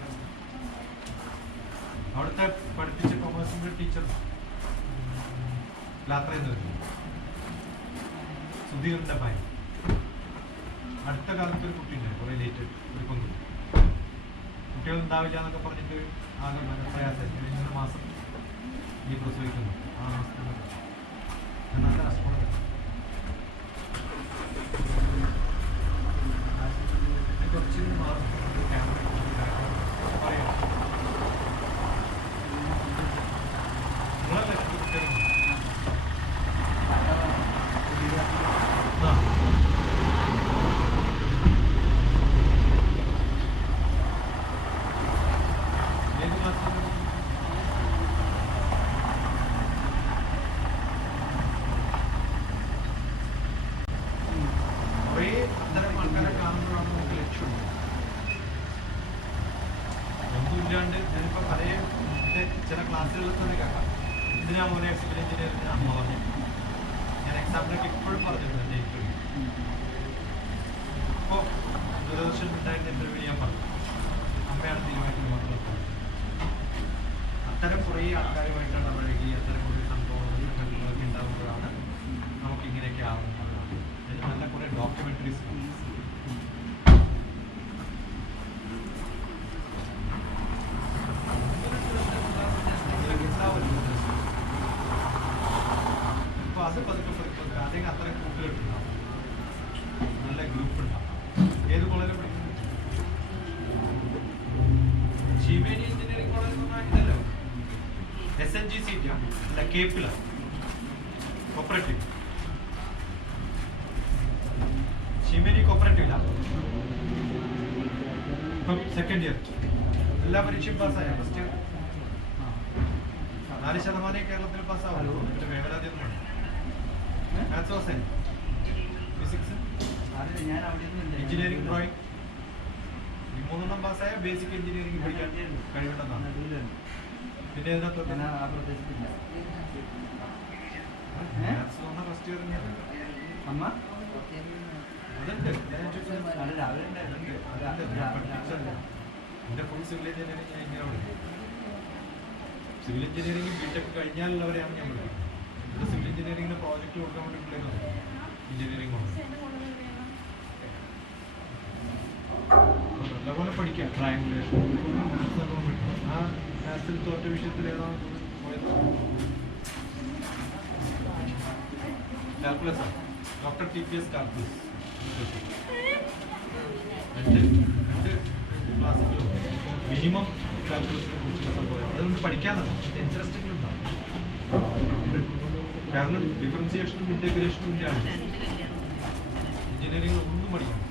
അവിടുത്തെ പഠിപ്പിച്ച കൊമേഴ്സിൻ്റെ ടീച്ചർ ലാത്രയെന്ന് വരുന്നു, സുധീറിൻ്റെ ഭാര്യ. അടുത്ത കാലത്ത് ഒരു കുട്ടിയുണ്ട്, കുറേ ലേറ്റ്, ഒരു പെൺകുട്ടി. കുട്ടികളുണ്ടാവില്ല എന്നൊക്കെ പറഞ്ഞിട്ട് ആകെ മനപ്രയാസം. 3 മാസം ഈ പ്രസവിക്കുന്നു. ആ മാസത്തിൽ നല്ല റെസ്പോണ്ട്. കുറച്ച് മാറും പറയാം. നിങ്ങളല്ലേ കുട്ടികൾ? ഏത് ക്ലാസ്സിൽ? കുറേ അത്തരം ആൾക്കാരെ കാണുമ്പോഴാണ് നമുക്ക് ലക്ഷ്യമുണ്ട്. ഒന്നുമില്ലാണ്ട് ഞാനിപ്പോൾ പല ചില ക്ലാസ്സുകളിൽ തന്നെ കേൾക്കാം, എന്തിനാ മോനെ സിവിൽ എഞ്ചിനീയറിംഗ് അമ്മ പറഞ്ഞു. ഞാൻ എക്സാമിനൊക്കെ ഇപ്പോഴും പറഞ്ഞിട്ടുണ്ട് എൻ്റെ ഇന്റർവ്യൂ. ഇപ്പോൾ ദൂരദർശൻ ഉണ്ടായിരുന്ന ഇന്റർവ്യൂ ഞാൻ പറഞ്ഞു, അമ്മയാണ് തീരുമാനിക്കുന്നത് മക്കളൊക്കെ. അത്തരം കുറേ ആൾക്കാരുമായിട്ടാണ് പഴകി, അത്തരം കുറേ സംഭവങ്ങളും കാര്യങ്ങളൊക്കെ ഉണ്ടാകുമ്പോഴാണ് നമുക്ക് ഇങ്ങനെയൊക്കെ ആവുന്നത്. അതിന് നല്ല കുറേ ഡോക്യുമെൻ്ററീസ് ഇപ്പോൾ അത് പതുക്കെ അല്ലെങ്കിൽ അത്രയും കൂട്ടുകെട്ടുണ്ടാവും, നല്ല ഗ്രൂപ്പ് ഉണ്ടാവും. ഏത് കോളേജിൽ പഠിക്കുന്നത്? ശിവേരി എഞ്ചിനീയറിംഗ് കോളേജ് എന്ന് പറഞ്ഞാൽ ഇതല്ലോ, SNGC അല്ല, കേപ്പിലാണ് കോപ്പറേറ്റീവ്. ശിവേരി കോപ്പറേറ്റീവിലാണ്. ഇപ്പം സെക്കൻഡ് ഇയർ എല്ലാ പരീക്ഷയും പാസ്സായ. ഫസ്റ്റ് ഇയർ 4% കേരളത്തിൽ പാസ്സാവുള്ളൂ. പിന്നെ വേവലാതിയൊന്നും വേണം. മാത്സ് പാസ്സായി, ഫിസിക്സ്, എഞ്ചിനീയറിംഗ്, ഡ്രോയിങ്, ഈ 3 പാസ്സായ ബേസിക് എഞ്ചിനീയറിംഗ് പഠിക്കാൻ കഴിവുണ്ടെന്നാണ്. പിന്നെ ഇതിനകത്ത് മാത്സ് വന്ന ഫസ്റ്റ് ഇയർ തന്നെയാണ്. അതുണ്ട്, എൻ്റെ ഫുൾ സിവിൽ എഞ്ചിനീയറിംഗ് ഞാൻ ഇങ്ങനെ പഠിക്കും. സിവിൽ എഞ്ചിനീയറിംഗ് ബിടെക് കഴിഞ്ഞാലുള്ളവരെയാണ് ഞാൻ പഠിക്കുന്നത്. ഇവിടെ സിവിൽ എഞ്ചിനീയറിംഗിന് പ്രോജക്റ്റ് കൊടുക്കാൻ വേണ്ടി പിള്ളേരുണ്ട്. എഞ്ചിനീയറിംഗ് കൊണ്ട് നല്ലപോലെ പഠിക്കാം. ട്രയാങ്കുലേഷൻ, മാത്സ് നല്ലോണം പഠിക്കണം. ആ മാത്സിൽ തോറ്റ വിഷയത്തിൽ ഏതാണ് പോയത്? കാൽക്കുലസ് ആണ്. Doctor TPS calculus. രണ്ട് ക്ലാസ്സുകളും മിനിമം കാൽക്കുലസിനെ കുറിച്ചുള്ള സംഭവം. അതുകൊണ്ട് പഠിക്കാനാണ് ഇൻട്രസ്റ്റിംഗ് ഉണ്ടാവും. കാരണം ഡിഫറൻസിയേഷനും ഇൻറ്റഗ്രേഷനും ഇല്ലാണ്ട് എഞ്ചിനീയറിംഗ് ഒന്നും പഠിക്കണം.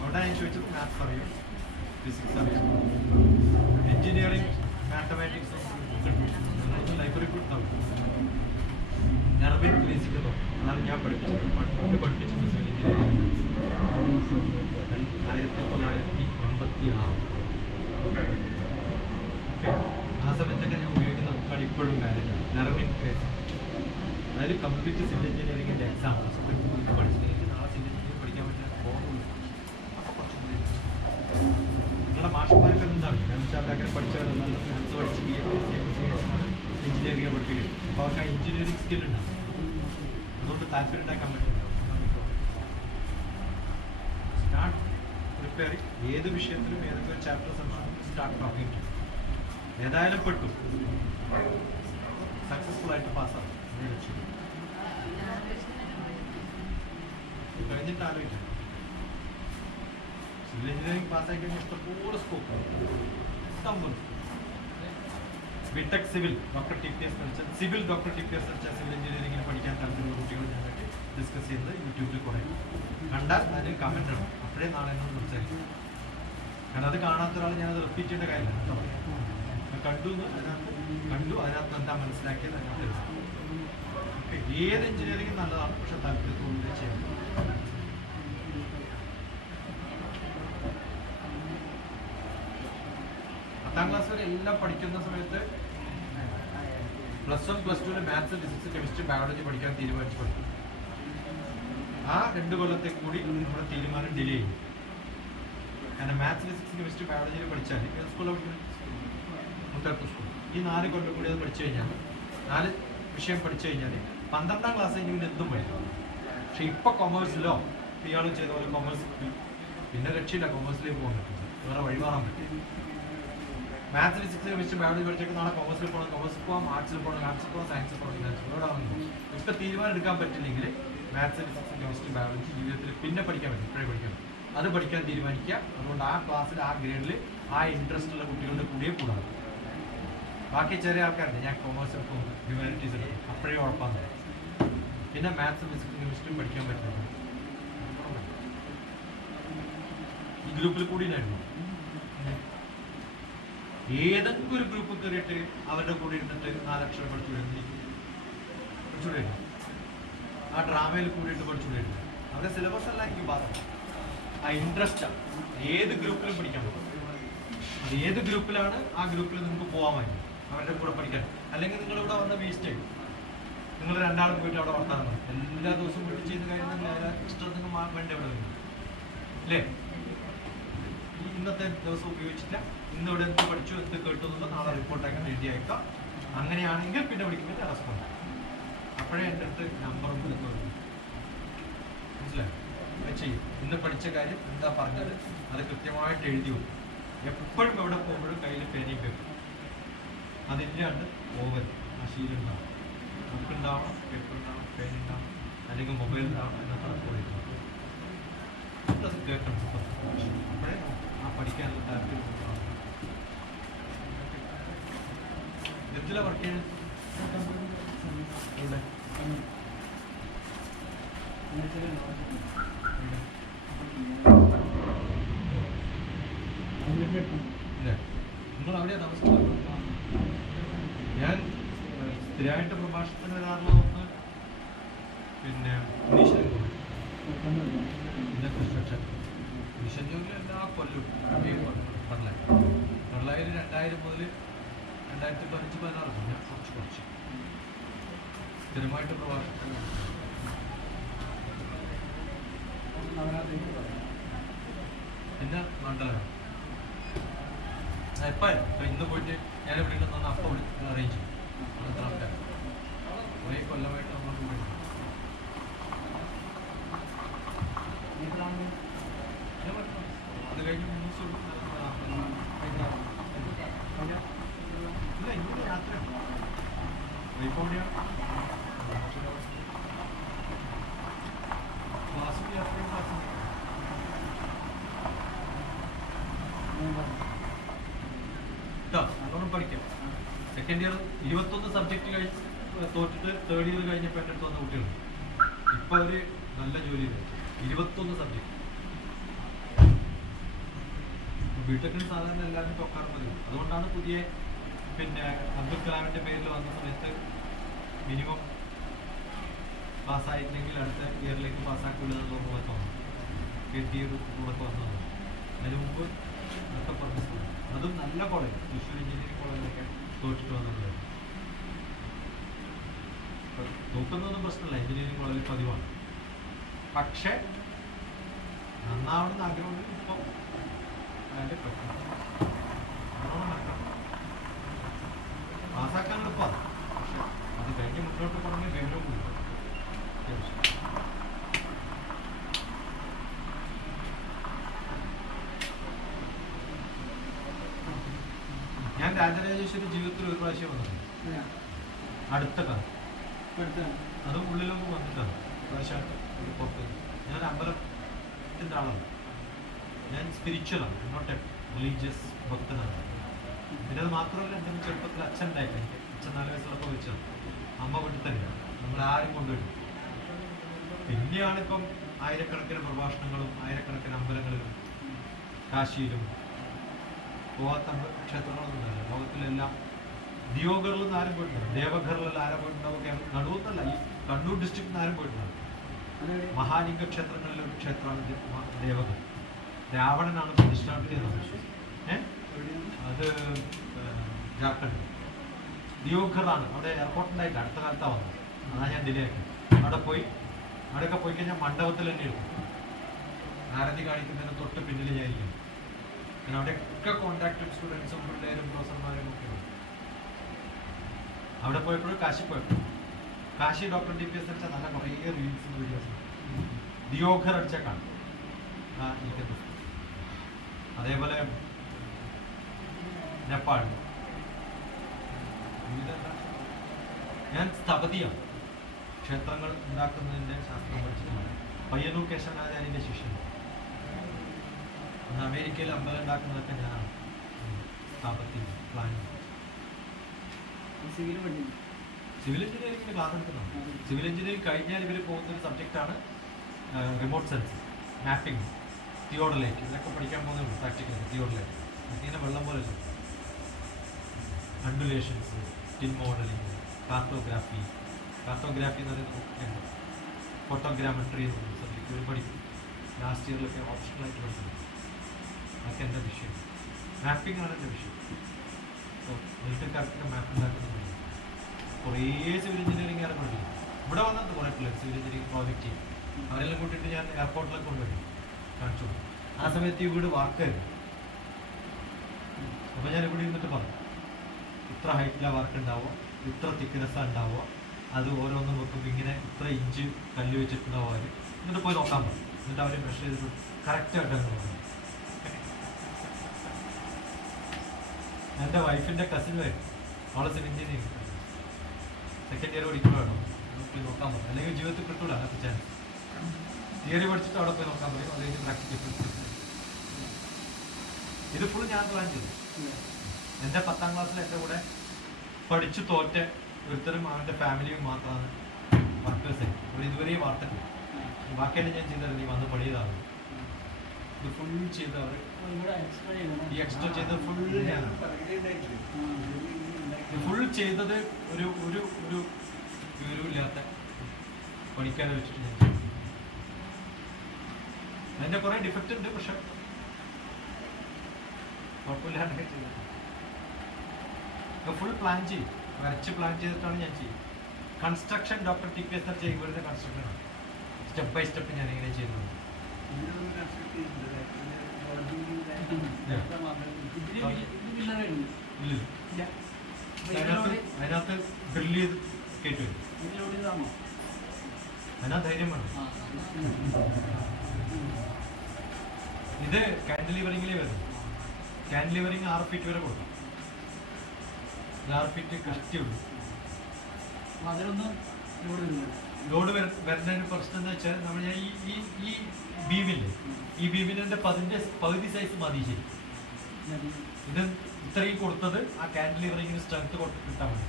അവിടെ ഞാൻ ചോദിച്ചത് മാത്സ് അറിയാം, ഫിസിക്സ് അറിയാം, എഞ്ചിനീയറിംഗ് മാത്തമാറ്റിക്സ് നിങ്ങളൊന്നും ലൈബ്രറി കൊടുത്താവും. എർവിൻ ബേസിക്കലോ അതാണ് ഞാൻ പഠിപ്പിച്ചത്. പഠിപ്പിച്ചത് സിവിൽ എഞ്ചിനീയറിംഗ് 1986. ആ സമയത്തൊക്കെ ഞാൻ ഉപയോഗിക്കുന്ന ബുക്കാണ് ഇപ്പോഴും വാലിഡ്. എർവിൻ ബേസിക്, അതായത് കംപ്ലീറ്റ് സിവിൽ എഞ്ചിനീയറിംഗിൻ്റെ എക്സാം പഠിച്ചില്ലെങ്കിൽ നാളെ സിവിൽ എഞ്ചിനീയറിംഗ് പഠിക്കാൻ പറ്റാൻ പോകുന്നു. നിങ്ങളുടെ മാഷന്മാർക്ക് എന്താണ്? കാരണം വെച്ചാൽ അവരങ്ങനെ പഠിച്ചവരെ നല്ല മാത്സ് പഠിച്ച് എഞ്ചിനീയറിംഗ് പഠിപ്പിക്കും. അപ്പോൾ അവർക്ക് ആ എഞ്ചിനീയറിംഗ് സ്കിൽ ഉണ്ടാവും. അതുകൊണ്ട് താല്പര്യം ഉണ്ടാക്കാൻ പറ്റില്ല. Start preparing. ഏത് വിഷയത്തിലും ഏതെങ്കിലും ചാപ്റ്റർ സംശയം സ്റ്റാർട്ട് ടോക്കിംഗ്. ഏതായാലും പെട്ടു. സക്സസ്ഫുൾ ആയിട്ട് പാസ്സാവും. കഴിഞ്ഞിട്ട് ആലോചിക്കാം. സിവിൽ എഞ്ചിനീയറിംഗ് പാസ്സായി കഴിഞ്ഞാൽ ഇഷ്ടംപോലെ സ്കോപ്പ് ഇഷ്ടംപോലെ. BTech civil doctor T P S പഠിച്ച civil doctor T P S പഠിച്ച സിവിൽ എഞ്ചിനീയറിംഗിന് പഠിക്കാൻ താല്പര്യമുള്ള കുട്ടികൾ ഞങ്ങൾക്ക് ഡിസ്കസ് ചെയ്യുന്നത് യൂട്യൂബിൽ കുറേ കണ്ടാൽ അതിന് കമൻ്റ് ഇടണം. അപ്പോഴേ നാളെ എന്നോട് സംസാരിക്കും. കാരണം അത് കാണാത്ത ഒരാൾ ഞാനത് റിപ്പീറ്റ് ചെയ്യേണ്ട കാര്യമില്ല. അതിനകത്ത് എന്താ മനസ്സിലാക്കിയത് അതിനകത്ത് ഏത് എഞ്ചിനീയറിംഗും നല്ലതാണ്, പക്ഷെ താല്പര്യത്തോടെ ചെയ്യാം. പത്താം ക്ലാസ് വരെ എല്ലാം പഠിക്കുന്ന സമയത്ത് +1 +2 മാത്സ് ഫിസിക്സ് കെമിസ്ട്രി ബയോളജി പഠിക്കാൻ തീരുമാനിച്ചു പഠിക്കും. ആ 2 കൊല്ലത്തേക്ക് കൂടി നമ്മുടെ തീരുമാനം ഡിലേ ചെയ്യും. കാരണം മാത്സ് ഫിസിക്സ് കെമിസ്ട്രി ബയോളജിയിൽ പഠിച്ചാൽ സ്കൂളിൽ പഠിക്കുന്നത് മുത്തരപ്പ് സ്കൂൾ ഈ 4 കൊല്ലം കൂടി അത് പഠിച്ചു കഴിഞ്ഞാൽ 4 വിഷയം പഠിച്ചു കഴിഞ്ഞാൽ 12ാം ക്ലാസ് കഴിഞ്ഞ് എന്തും വരും. പക്ഷെ ഇപ്പൊ കൊമേഴ്സിലോ ഇയാൾ ചെയ്ത പോലെ കൊമേഴ്സ് പിന്നെ രക്ഷയില്ല, കൊമേഴ്സിലേക്ക് പോകാൻ പറ്റും, വേറെ വഴിമാറാൻ പറ്റും. മാത്സ് ഫിസിക്സ് കെമിസ്ട്രി ബയോളജി പഠിച്ചൊക്കെ നാളെ കൊമേഴ്സിൽ പോകണം, കൊമേഴ്സിൽ പോകാം, ആർട്സിൽ പോകണം, ആർട്സിൽ പോകാം, സയൻസിൽ പോകണം, ഇവിടെ ഇപ്പൊ തീരുമാനം എടുക്കാൻ പറ്റില്ലെങ്കിൽ മാത്സ് ഫിസിക്സ് കെമിസ്ട്രി ബയോളജി ജീവിതത്തിൽ പിന്നെ പഠിക്കാൻ പറ്റും, ഇപ്പോഴേ പഠിക്കാൻ പറ്റും. അത് പഠിക്കാൻ തീരുമാനിക്കുക. അതുകൊണ്ട് ആ ക്ലാസ്സിൽ ആ ഗ്രേഡിൽ ആ ഇൻട്രസ്റ്റ് ഉള്ള കുട്ടികളുടെ കൂടിയേ കൂടാതെ. ബാക്കി ചെറിയ ആൾക്കാരുണ്ട്, ഞാൻ കൊമേഴ്സ് എടുക്കും, ഹ്യൂമാനിറ്റീസ് എടുക്കും, അപ്പോഴേ ഉറപ്പാന്ന്. പിന്നെ മാത്സ് ഫിസിക്സ് കെമിസ്ട്രിയും പഠിക്കാൻ പറ്റില്ല. ഈ ഗ്രൂപ്പിൽ കൂടി ഉണ്ടായിരുന്നു. ഏതെങ്കിലും ഒരു ഗ്രൂപ്പ് കയറിയിട്ട് അവരുടെ കൂടെ ഇരുന്നിട്ട് 4 അക്ഷരം പഠിച്ചുകൂടെ, ആ ഡ്രാമയിൽ കൂടിയിട്ട് പഠിച്ചുകൂടെ. അവരുടെ സിലബസ് അല്ല എനിക്ക് ബാധ, ആ ഇൻട്രസ്റ്റാണ്. ഏത് ഗ്രൂപ്പിലും പഠിക്കാൻ പറ്റും. അത് ഏത് ഗ്രൂപ്പിലാണ് ആ ഗ്രൂപ്പിൽ നിങ്ങൾക്ക് പോകാൻ പറ്റും അവരുടെ കൂടെ പഠിക്കാൻ. അല്ലെങ്കിൽ നിങ്ങൾ ഇവിടെ വന്ന വേസ്റ്റ് ആയി. നിങ്ങൾ 2 ആളും പോയിട്ട് അവിടെ വർത്താനം പറയും. എല്ലാ ദിവസവും വീട്ടിൽ ചെയ്ത് കഴിഞ്ഞാൽ എക്സ്ട്രാ നിങ്ങൾ വേണ്ട ഇവിടെ വരും അല്ലേ? ഇന്നത്തെ ദിവസം ഉപയോഗിച്ചില്ല, ഇന്നിവിടെ എന്ത് പഠിച്ചു എന്ത് കേട്ടു എന്നുള്ള നാളെ റിപ്പോർട്ടാക്കി എഴുതി അയക്കാം. അങ്ങനെയാണെങ്കിൽ പിന്നെ വിളിക്കുമ്പോൾ റെസ്പോണ്ട്. അപ്പോഴേ എൻ്റെ അടുത്ത് നമ്പറും വിളിക്കുന്നു. മനസ്സിലായി? ചെയ്യും. ഇന്ന് പഠിച്ച കാര്യം എന്താ പറഞ്ഞത് അത് കൃത്യമായിട്ട് എഴുതി വെക്കും. എപ്പോഴും എവിടെ പോകുമ്പോഴും കയ്യിൽ പേനയും പേപ്പർ അതില്ലാണ്ട് പോകരുത്. ആ ശീലം ഉണ്ടാവും. ബുക്ക് ഉണ്ടാവണം, പേപ്പർ ഉണ്ടാവണം, പേൻ ഉണ്ടാവണം, അല്ലെങ്കിൽ മൊബൈൽ ഉണ്ടാവണം. എന്നൊക്കെ റെക്കോർഡ് ചെയ്തു കേൾക്കണം. അപ്പോഴേ ആ പഠിക്കാനുള്ള താല്പര്യം എന്തിലാ വർക്ക് ചെയ്യുന്നത്? ഇവിടെ നിങ്ങൾ അവിടെയാ താമസിക്കുന്നത്? ഞാൻ സ്ഥിരമായിട്ട് പ്രഭാഷണത്തിന് വരാറുള്ള ഒന്ന് പിന്നെ കൺസ്ട്രക്ഷൻ മിഷൻ ജോലി എല്ലാ കൊല്ലവും തൊള്ളായിരം 2000 മുതൽ 2015-16 ഞാൻ കുറച്ച് സ്ഥിരമായിട്ട് പ്രഭാഷണത്തിന് പിന്നെ നാട്ടിലാണ്. എപ്പോഴും ഇന്ന് പോയിട്ട് ഞാൻ ഇവിടെ ഉണ്ടെന്ന് അപ്പം അറേഞ്ച് ചെയ്യും. അത്ര ആൾക്കാർ കുറേ കൊല്ലമായിട്ട് നമ്മൾ കൂടെ അത് കഴിഞ്ഞ് 3 ദിവസം ഇല്ല ഇങ്ങനെ യാത്ര വൈക്കോടിയാണ് ക്ലാസ്സിൽ യാത്രയും ക്ലാസ്സിൽ നല്ലോണം പഠിക്കാം. സെക്കൻഡ് ഇയർ 21 സബ്ജക്റ്റ് തോറ്റിട്ട് 3rd ഇയർ കഴിഞ്ഞപ്പോൾ എൻ്റെ അടുത്ത് വന്ന കുട്ടികളുണ്ട്. ഇപ്പം അവർ നല്ല ജോലി ചെയ്തു. 21 സബ്ജക്റ്റ്. ബിടെക്കിന് സാധാരണ എല്ലാവരും തൊക്കാറ് മതി. അതുകൊണ്ടാണ് പുതിയ പിന്നെ അബ്ദുൽ കലാമിൻ്റെ പേരിൽ വന്ന സമയത്ത് മിനിമം പാസ്സായില്ലെങ്കിൽ അടുത്ത ഇയറിലേക്ക് പാസ്സാക്കില്ല എന്നുള്ള റൂളൊക്കെ വന്നു. കെട്ടിയ റൂളൊക്കെ വന്നത്. അതിന് മുമ്പ് ഒക്കെ പറഞ്ഞ അതും നല്ല കോളേജ്, തൃശ്ശൂർ എഞ്ചിനീയറിംഗ് കോളേജിലൊക്കെ തോറ്റിട്ട് വന്നത്. തോക്കുന്നതൊന്നും പ്രശ്നമില്ല, എഞ്ചിനീയറിംഗ് കോളേജിൽ പതിവാണ്. പക്ഷേ നന്നാവണമെന്ന് ആഗ്രഹമുണ്ട്. ഇപ്പം അതിൻ്റെ പ്രശ്നം പാസ്സാക്കാൻ എളുപ്പമാണ്. പക്ഷെ അത് കഴിഞ്ഞ് മുന്നോട്ട് പോകണമെങ്കിൽ വിവരവും കൂടി. ഞാൻ രാജരാജേശ്വരി ജീവിതത്തിൽ ഒരു പ്രാവശ്യം വന്നത്. അടുത്ത കാലം അതും ഉള്ളിലൊന്നും വന്നിട്ടാണ് വർഷമായിട്ട് ഒരു പുറത്ത്. ഞാൻ അമ്പലത്തിൻ്റെ ആളാണ്, ഞാൻ സ്പിരിച്വലാണ്, നോട്ട് എ റിലീജിയസ് ഭക്തനാണ്. പിന്നെ അത് മാത്രമല്ല, എൻ്റെ ചെറുപ്പത്തിൽ അച്ഛൻ ഉണ്ടായില്ല. എനിക്ക് അച്ഛൻ 4 വയസ്സുള്ളപ്പോൾ വെച്ചാണ്, അമ്മ വീട്ടിൽ തന്നെയാണ്, നമ്മളാരും കൊണ്ടുവരും. പിന്നെയാണിപ്പം ആയിരക്കണക്കിന് പ്രഭാഷണങ്ങളും ആയിരക്കണക്കിന് അമ്പലങ്ങളിലും കാശിയിലും പോവാത്ത ക്ഷേത്രങ്ങളൊന്നുമില്ല. ലോകത്തിലെല്ലാം ദിയോഗറിൽ നിന്ന് ആരും പോയിട്ടുണ്ട്, ദേവഘറിലെല്ലാം ആരും പോയിട്ടുണ്ടാവും, നടുവെന്നല്ല, ഈ കണ്ണൂർ ഡിസ്ട്രിക്റ്റിൽ നിന്ന് ആരും പോയിട്ടുണ്ട്. മഹാലിംഗ ക്ഷേത്രങ്ങളിലെ ഒരു ക്ഷേത്രമാണ് ദേവഘർ. രാവണനാണ് പ്രതിഷ്ഠ നടത്തിയത്. അത് ജാർഖണ്ഡ് ദിയോഗറാണ്. അവിടെ എയർപോർട്ടിലായിട്ട് അടുത്ത കാലത്താണ് വന്നത്, അതാണ് ഞാൻ ഡിലേ ആക്കി. അവിടെയൊക്കെ പോയി കഴിഞ്ഞാൽ മണ്ഡപത്തിൽ തന്നെ എടുക്കും. ആരതി കാണിക്കുന്നതിന് തൊട്ട് പിന്നിൽ ഞാൻ ഇരിക്കും. ഞാൻ അവിടെയൊക്കെ കോൺടാക്റ്റഡ് സ്റ്റുഡൻസും പിള്ളേരും പ്രൊഫസർമാരും ഒക്കെ ഉണ്ട്. അവിടെ പോയപ്പോഴും കാശി പോയപ്പോഴും കാശി ഡോക്ടർ DPS അടിച്ചാൽ നല്ല കുറേ റീൽസും വീഡിയോസും ദിയോഗർ അടിച്ചാൽ കാണും ഇരിക്കുന്നത്. അതേപോലെ നേപ്പാൾ. ഞാൻ സ്ഥപതിയാണ്, ക്ഷേത്രങ്ങൾ ഉണ്ടാക്കുന്നതിൻ്റെ ശാസ്ത്രം പഠിച്ചിട്ടുണ്ട്. പയ്യന്നൂർ കേശവനാചാര്യൻ്റെ ശിഷ്യൻ. അന്ന് അമേരിക്കയിൽ അമ്പലം ഉണ്ടാക്കുന്നതൊക്കെ ഞാനാണ് സ്ഥാപത്തി പ്ലാനിങ്. സിവിൽ എഞ്ചിനീയറിംഗിന് ക്ലാസ് എടുക്കുന്നതാണ്. സിവിൽ എഞ്ചിനീയറിംഗ് കഴിഞ്ഞാൽ ഇവർ പോകുന്ന ഒരു സബ്ജക്റ്റാണ് റിമോട്ട് സെൻസ്, മാപ്പിംഗ്, തിയോഡലൈറ്റ്. ഇതൊക്കെ പഠിക്കാൻ പോകുന്നുണ്ട് പ്രാക്ടിക്കൽ. തിയോഡലൈറ്റ് ഇങ്ങനെ വെള്ളം പോലെ അണ്ടുലേഷൻസ്, ടിൻ മോഡലിംഗ്, കാർട്ടോഗ്രാഫി എന്ന് പറയുന്നത് ഫോട്ടോഗ്രാമെട്രി എന്ന് പറയുന്ന സബ്ജക്റ്റ് ഇവർ പഠിക്കും. ലാസ്റ്റ് ഇയറിലൊക്കെ ഓപ്ഷണലായിട്ട് പഠിക്കും. അതൊക്കെ എൻ്റെ വിഷയം. മാപ്പിംഗ് ആണ് എൻ്റെ വിഷയം. മിലിറ്ററിക്കാർക്കൊക്കെ മാപ്പ് ഉണ്ടാക്കുന്നത് കുറേ സിവിൽ എഞ്ചിനീയറിംഗ് ആണ് പഠിക്കും. ഇവിടെ വന്നത് കുറേ പിള്ളേർ സിവിൽ എഞ്ചിനീയറിംഗ് പ്രോജക്റ്റ് ചെയ്യും. അവരെല്ലാം കൂട്ടിയിട്ട് ഞാൻ എയർപോർട്ടിലൊക്കെ കൊണ്ടുപോയി കാണിച്ചു. ആ സമയത്ത് ഈ വീട് വാക്കായിരുന്നു. അപ്പോൾ ഞാൻ ഇവിടെ ഇരുന്നിട്ട് പറഞ്ഞു, ഇത്ര ഹൈറ്റിലാണ് വർക്ക് ഉണ്ടാവുക, ഇത്ര തിക്നെസ്സാണ് ഉണ്ടാവുക, അത് ഓരോന്നും വെക്കുമ്പോൾ ഇങ്ങനെ ഇത്ര ഇഞ്ച് കല്ല് വെച്ചിട്ടുണ്ടാവുക. അവർ എന്നിട്ട് പോയി നോക്കാൻ പറഞ്ഞു. എന്നിട്ട് അവർ മെഷർ ചെയ്തിട്ട് കറക്റ്റായിട്ടാണ് പറഞ്ഞു. എൻ്റെ വൈഫിൻ്റെ കസിൻ വരും, അവളെ സിവിൽ എഞ്ചിനീയറിംഗ് സെക്കൻഡ് ഇയർ പഠിക്കുമ്പോഴാണോ പോയി നോക്കാൻ പറയും. അല്ലെങ്കിൽ ജീവിതത്തിൽ കിട്ടൂല അങ്ങനത്തെ ചാൻസ്. തിയറി പഠിച്ചിട്ട് അവിടെ പോയി നോക്കാൻ പറയും. അത് കഴിഞ്ഞ് പ്രാക്ടിക്കൽ. ഇത് ഫുൾ ഞാൻ പ്ലാൻ ചെയ്തു. എൻ്റെ 10ാം ക്ലാസ്സിൽ എൻ്റെ കൂടെ പഠിച്ചു തോറ്റ ഒരുത്തരും അവൻ്റെ ഫാമിലിയും മാത്രമാണ് വർക്കേഴ്സ്. ഇവിടെ ഇതുവരെയും വാർത്തകൾ ബാക്കിയെല്ലാം ഞാൻ ചെയ്തത് നീ വന്ന് പണിയതാണ്. ഇത് ഫുൾ ചെയ്ത് അവർ ഈ എക്സ്ട്രാ ചെയ്തത് ഫുൾ ഞാൻ ഫുൾ ചെയ്തത് ഒരു ഒരു ഒരു വിവരമില്ലാത്ത പണിക്കാരെ വെച്ചിട്ട് ഞാൻ ചെയ്തു. അതിൻ്റെ കുറേ ഡിഫക്റ്റ് ഉണ്ട്, പക്ഷെ കുഴപ്പമില്ലാണ്ടൊക്കെ ചെയ്തത്. ഫുൾ പ്ലാൻ ചെയ്യും, വരച്ച് പ്ലാൻ ചെയ്തിട്ടാണ് ഞാൻ ചെയ്യും. കൺസ്ട്രക്ഷൻ ഡോക്ടർ TPS ചെയ്യുമ്പോഴത്തെ കൺസ്ട്രക്ഷനാണ്. സ്റ്റെപ്പ് ബൈ സ്റ്റെപ്പ് ഞാൻ ഇങ്ങനെ ചെയ്യുന്നത്. അതിനകത്ത് ഡ്രില്ല് ചെയ്ത് കയറ്റി വരും. അതിനകത്ത് ധൈര്യം വേണം. ഇത് കാൻഡിലിവറിങ്ങിലേ വരും. കാൻഡിലിവറിങ് 6 ഫീറ്റ് വരെ കൊടുക്കും. 6 ഫീറ്റ് കഷ്ടിയുള്ളൂ. ലോഡ് വരുന്നതിന് പ്രശ്നം എന്ന് വെച്ചാൽ നമ്മൾ ഞാൻ ഈ ബീമില്ലേ, ഈ ബീമിൻ്റെ പകുതി സൈസ് മതി. ശരി, ഇത് ഇത്രയും കൊടുത്തത് ആ കാൻഡിലിവറിങ്ങിന് സ്ട്രെങ്ത് കിട്ടാൻ വേണ്ടി.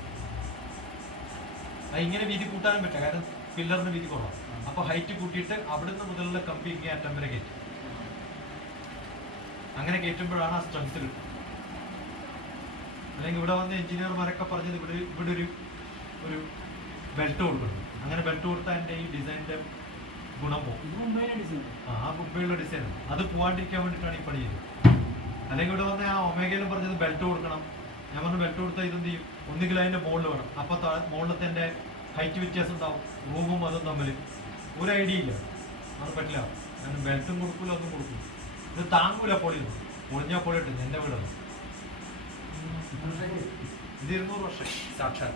അത് ഇങ്ങനെ വീതി കൂട്ടാനും പറ്റില്ല, കാരണം പില്ലറിന് വീതി കുറവാണ്. അപ്പോൾ ഹൈറ്റ് കൂട്ടിയിട്ട് അവിടുന്ന് മുതലുള്ള കമ്പി ഇങ്ങനെ അറ്റം വരെ കയറ്റും. അങ്ങനെ കയറ്റുമ്പോഴാണ് ആ സ്ട്രെങ്ത് കിട്ടുന്നത്. അല്ലെങ്കിൽ ഇവിടെ വന്ന എഞ്ചിനീയർമാരൊക്കെ പറഞ്ഞത് ഇവിടെ ഒരു ബെൽറ്റ് കൊടുക്കണം. അങ്ങനെ ബെൽറ്റ് കൊടുത്താൽ എൻ്റെ ഈ ഡിസൈനിൻ്റെ ഗുണം പോകും. ആ മുംബൈയുള്ള ഡിസൈൻ അത് പോകാണ്ടിരിക്കാൻ വേണ്ടിയിട്ടാണ് ഈ പണി ചെയ്തത്. അല്ലെങ്കിൽ ഇവിടെ വന്ന ആ ഒമേഗയിലും പറഞ്ഞത് ബെൽറ്റ് കൊടുക്കണം. ഞാൻ പറഞ്ഞു ബെൽറ്റ് കൊടുത്താൽ ഇതെന്ത് ചെയ്യും, ഒന്നുകിൽ അതിൻ്റെ മുകളിൽ വേണം. അപ്പോൾ മുകളിലത്തെ എൻ്റെ ഹൈറ്റ് വ്യത്യാസം ഉണ്ടാവും, റൂമും അതും തമ്മിൽ ഒരു ഐഡിയ ഇല്ല. അത് പറ്റില്ല. ഞാൻ ബെൽറ്റും കൊടുക്കില്ല, ഒന്നും കൊടുക്കില്ല. ഇത് താങ്ങൂല, പൊളിഞ്ഞാൽ പൊളിയിട്ട് എൻ്റെ വീടാണ്. ഇത് 200 വർഷം സാക്ഷാൽ.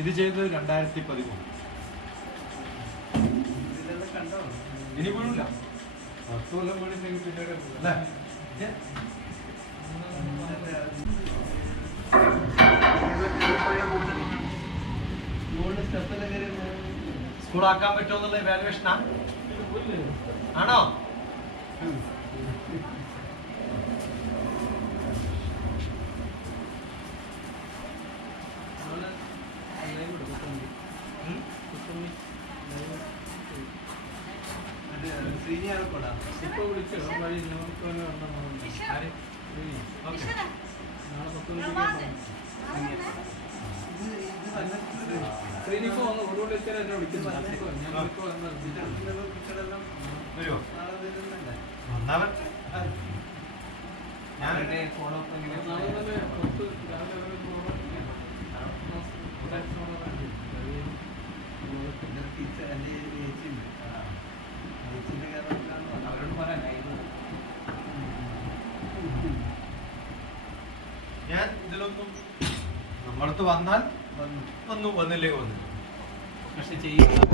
ഇത് ചെയ്തത് 2013. ഇനി വീഴില്ല. 10 കൊല്ലം വീണിട്ടെങ്കിൽ പിന്നീട് അല്ലേ. സ്കൂളാക്കാൻ പറ്റുമോ എന്നുള്ള വാലുവേഷനാ ആണോ? ഇപ്പൊ വിളിച്ചോ വഴി നമുക്ക് നാളെ 10 ശ്രീനിപ്പോ ഒരുപാട് എത്തിയാൽ എന്നെ വിളിക്കുന്നു. ഞാനിപ്പോ വരുമോ? വന്നവൻ ഞാൻ നാളെ തന്നെ 10 രാവിലെ അവരോട് പറയാനായിരുന്നു. ഞാൻ ഇതിലൊന്നും നമ്മളടുത്ത് വന്നാൽ വന്നു, വന്നില്ലേ വന്നു. പക്ഷെ ചെയ്യുന്ന